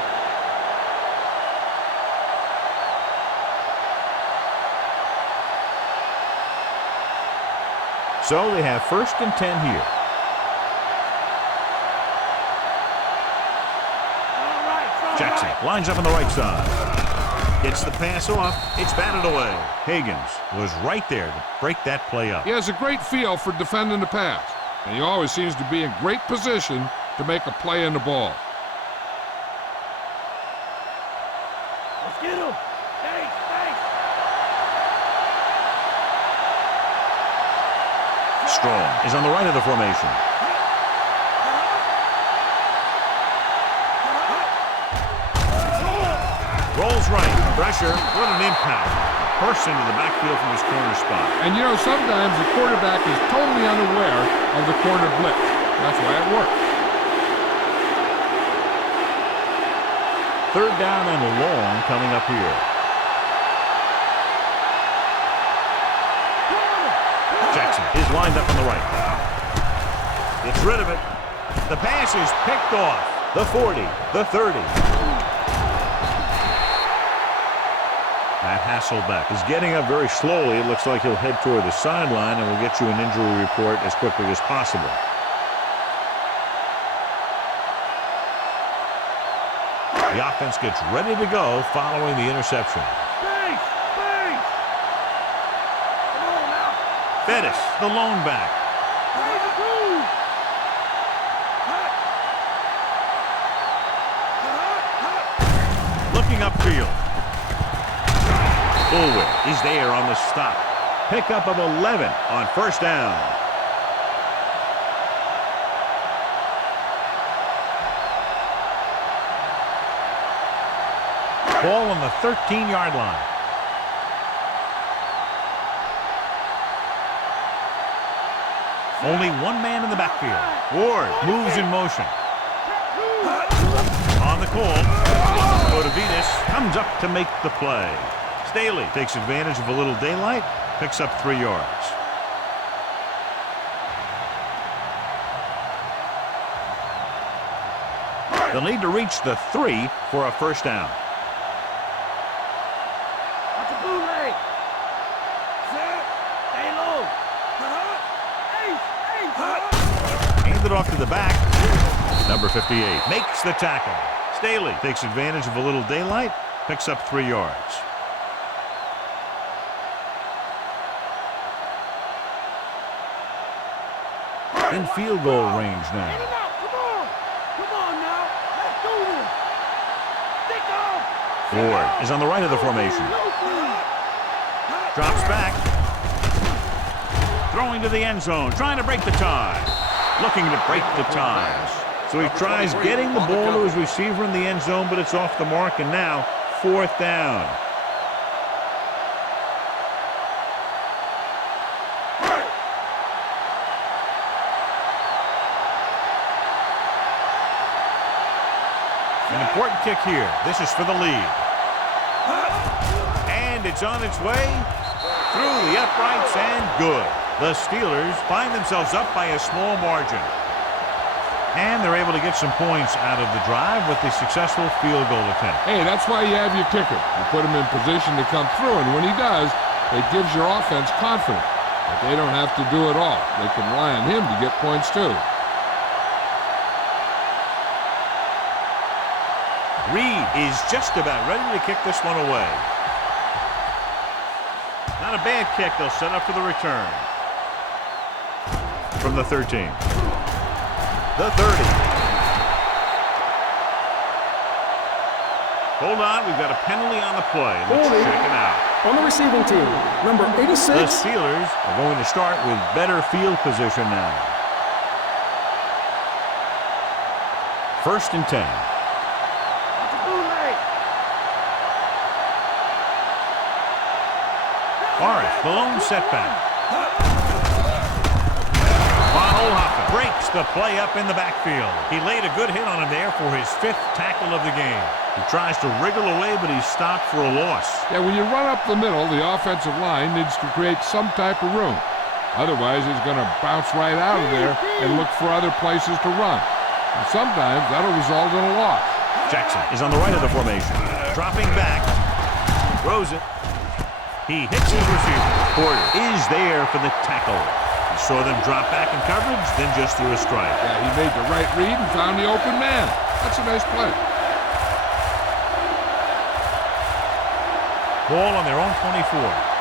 So they have 1st and 10 here. Jackson lines up on the right side. Gets the pass off. It's batted away. Higgins was right there to break that play up. He has a great feel for defending the pass, and he always seems to be in great position to make a play in the ball. Let's get him. Thanks. Strong is on the right of the formation. Rolls right. Pressure. What an impact. Bursts into the backfield from his corner spot. And you know, sometimes the quarterback is totally unaware of the corner blitz. That's why it works. 3rd down and long coming up here. Jackson is lined up on the right. Gets rid of it. The pass is picked off. The 40, the 30. Matt Hasselbeck is getting up very slowly. It looks like he'll head toward the sideline, and we'll get you an injury report as quickly as possible. The offense gets ready to go following the interception. Space! Come on now. Bettis, the lone back. Looking upfield. Bullwick is there on the stop. Pickup of 11 on 1st down. Ball on the 13-yard line. Only one man in the backfield. Ward moves in motion. On the call. Odavitas comes up to make the play. Staley takes advantage of a little daylight, picks up 3 yards. They'll need to reach the 3 for a 1st down. Watch the bootleg. Set. Stay low. Hand it off to the back. Number 58 makes the tackle. Staley takes advantage of a little daylight, picks up 3 yards. In field goal range now. Come on now. Let's do this. Stick off. Ward is on the right of the formation. Drops back. Throwing to the end zone. Trying to break the tie. Looking to break the tie. So he tries getting the ball to his receiver in the end zone, but it's off the mark, and now 4th down. An important kick here. This is for the lead. And it's on its way through the uprights and good. The Steelers find themselves up by a small margin. And they're able to get some points out of the drive with the successful field goal attempt. Hey, that's why you have your kicker. You put him in position to come through, and when he does, it gives your offense confidence. But they don't have to do it all. They can rely on him to get points too. Reed is just about ready to kick this one away. Not a bad kick. They'll set up for the return. From the 13. The 30. Hold on. We've got a penalty on the play. Let's check it out. On the receiving team, number 86. The Steelers are going to start with better field position now. 1st and 10. Morris, the lone setback. On breaks the play up in the backfield. He laid a good hit on him there for his 5th tackle of the game. He tries to wriggle away, but he's stopped for a loss. Yeah, when you run up the middle, the offensive line needs to create some type of room. Otherwise, he's going to bounce right out of there and look for other places to run. And sometimes that'll result in a loss. Jackson is on the right of the formation. Dropping back. Throws it. He hits his receiver. Porter is there for the tackle. He saw them drop back in coverage, then just threw a strike. Yeah, he made the right read and found the open man. That's a nice play. Ball on their own 24.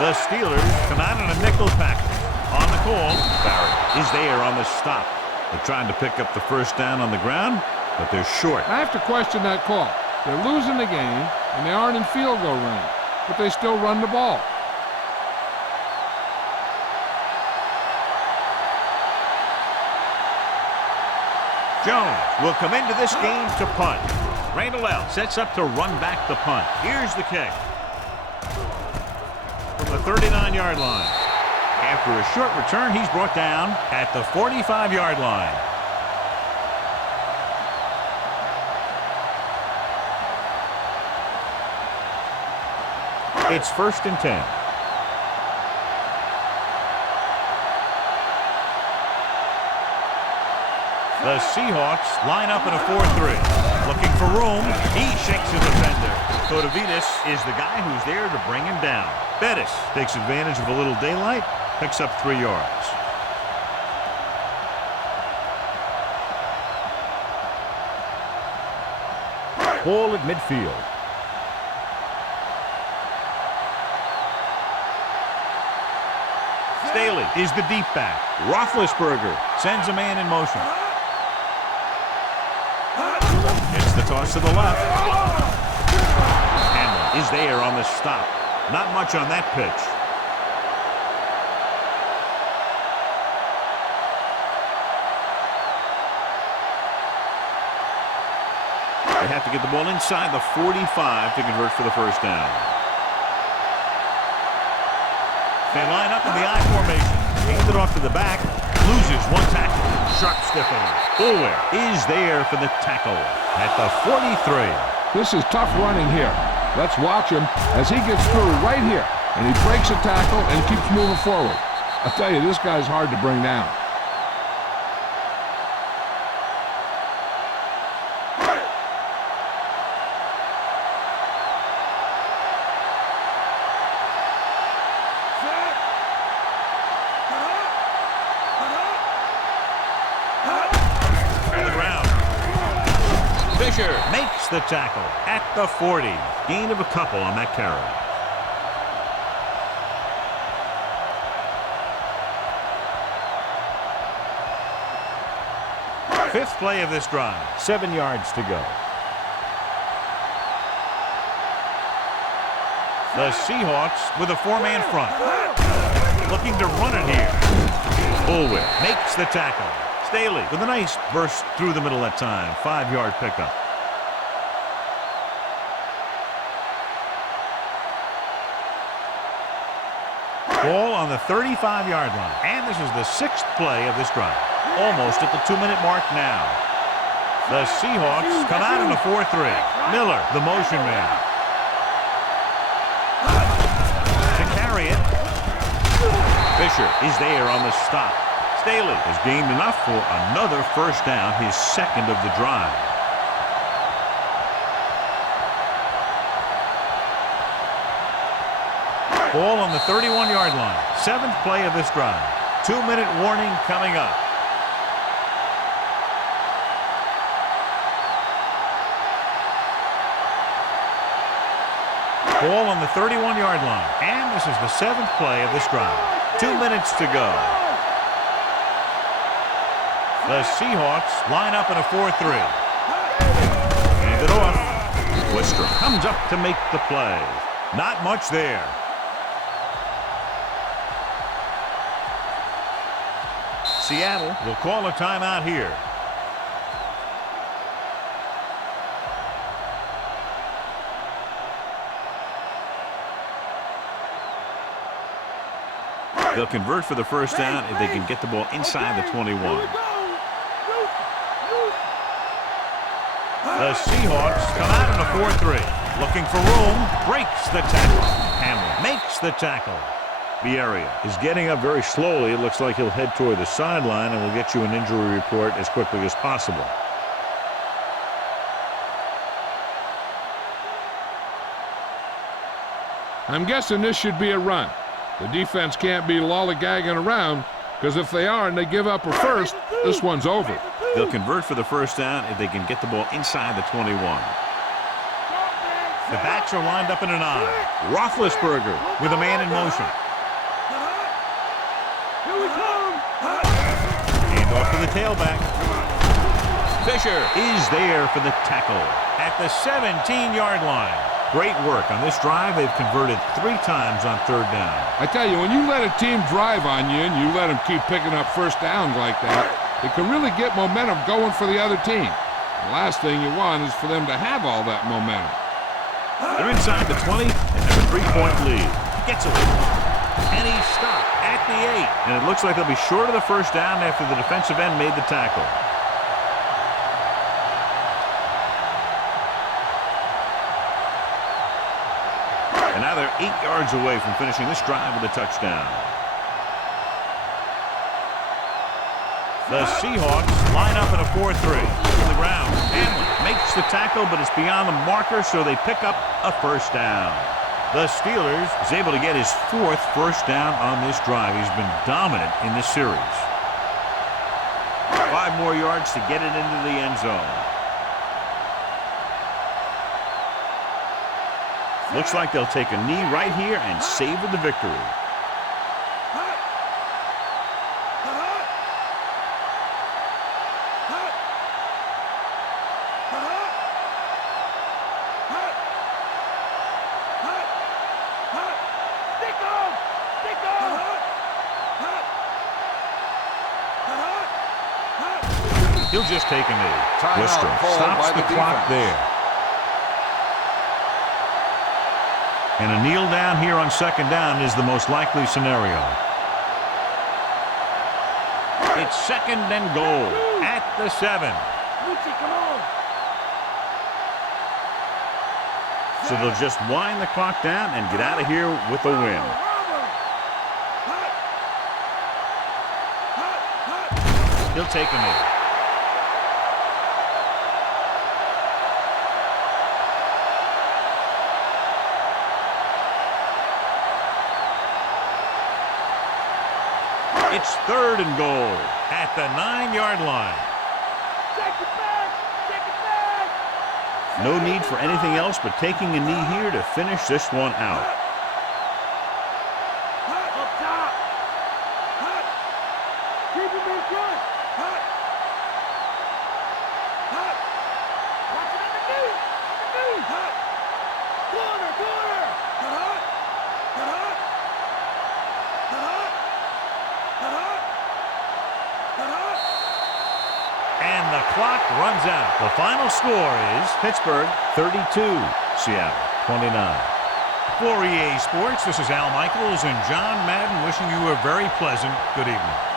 The Steelers come out in a nickel package. On the call, Barrett is there on the stop. They're trying to pick up the first down on the ground, but they're short. I have to question that call. They're losing the game, and they aren't in field goal range, but they still run the ball. Jones will come into this game to punt. Randall L. sets up to run back the punt. Here's the kick. From the 39-yard line. After a short return, he's brought down at the 45-yard line. It's 1st and 10. The Seahawks line up in a 4-3. Looking for room. He shakes his defender. Cotavitas is the guy who's there to bring him down. Bettis takes advantage of a little daylight, picks up 3 yards. Ball at midfield. Staley is the deep back. Roethlisberger sends a man in motion. It's the toss to the left. Hamlin is there on the stop. Not much on that pitch. They have to get the ball inside the 45 to convert for the first down. They line up in the I formation. Hands it off to the back. Loses 1 tackle. Sharp stiff arm. Fullware is there for the tackle at the 43. This is tough running here. Let's watch him as he gets through right here. And he breaks a tackle and keeps moving forward. I'll tell you, this guy's hard to bring down. Makes the tackle at the 40. Gain of a couple on that carry. Fifth play of this drive. 7 yards to go. The Seahawks with a 4-man front. Looking to run it here. Bullwhip makes the tackle. Staley with a nice burst through the middle that time. 5-yard pickup. Ball on the 35-yard line. And this is the 6th play of this drive. Almost at the 2-minute mark now. The Seahawks come out in a 4-3. Miller, the motion man. To carry it. Fisher is there on the stop. Staley has gained enough for another first down, his 2nd of the drive. Ball on the 31-yard line. 7th play of this drive. 2-minute warning coming up. Ball on the 31-yard line. And this is the 7th play of this drive. 2 minutes to go. The Seahawks line up in a 4-3. Hand it off. Worcester comes up to make the play. Not much there. Seattle will call a timeout here. They'll convert for the first down if they can get the ball inside the 21. The Seahawks come out in a 4-3. Looking for room. Breaks the tackle. Hamlin makes the tackle. The area is getting up very slowly. It looks like he'll head toward the sideline, and we'll get you an injury report as quickly as possible. I'm guessing this should be a run. The defense can't be lollygagging around, because if they are and they give up a first, this one's over. They'll convert for the first down if they can get the ball inside the 21. The backs are lined up in an I. Roethlisberger with a man in motion. Here we come. Hand off to the tailback. Fisher Is there for the tackle at the 17-yard line. Great work on this drive. They've converted 3 times on 3rd down. I tell you, when you let a team drive on you and you let them keep picking up first downs like that, it can really get momentum going for the other team. The last thing you want is for them to have all that momentum. They're inside the 20 and have a 3-point lead. Gets away. And he's stopped at the 8. And it looks like they'll be short of the first down after the defensive end made the tackle. And now they're 8 yards away from finishing this drive with a touchdown. The Seahawks line up in a 4-3. To the ground. Hamlin makes the tackle, but it's beyond the marker, so they pick up a first down. The Steelers is able to get his 4th first down on this drive. He's been dominant in this series. 5 more yards to get it into the end zone. Looks like they'll take a knee right here and savor the victory. He'll just take a knee. Wister stops the clock there. And a kneel down here on 2nd down is the most likely scenario. It's 2nd and goal at the 7. Lucci, come on. So they'll just wind the clock down and get out of here with a win. He'll take a knee. It's 3rd and goal at the 9-yard line. Take it back. Take it back. No need for anything else but taking a knee here to finish this one out. Up top. Keep him in front. Watch it underneath. Corner. And the clock runs out. The final score is Pittsburgh 32, Seattle 29. for EA Sports. This is Al Michaels and John Madden wishing you a very pleasant good evening.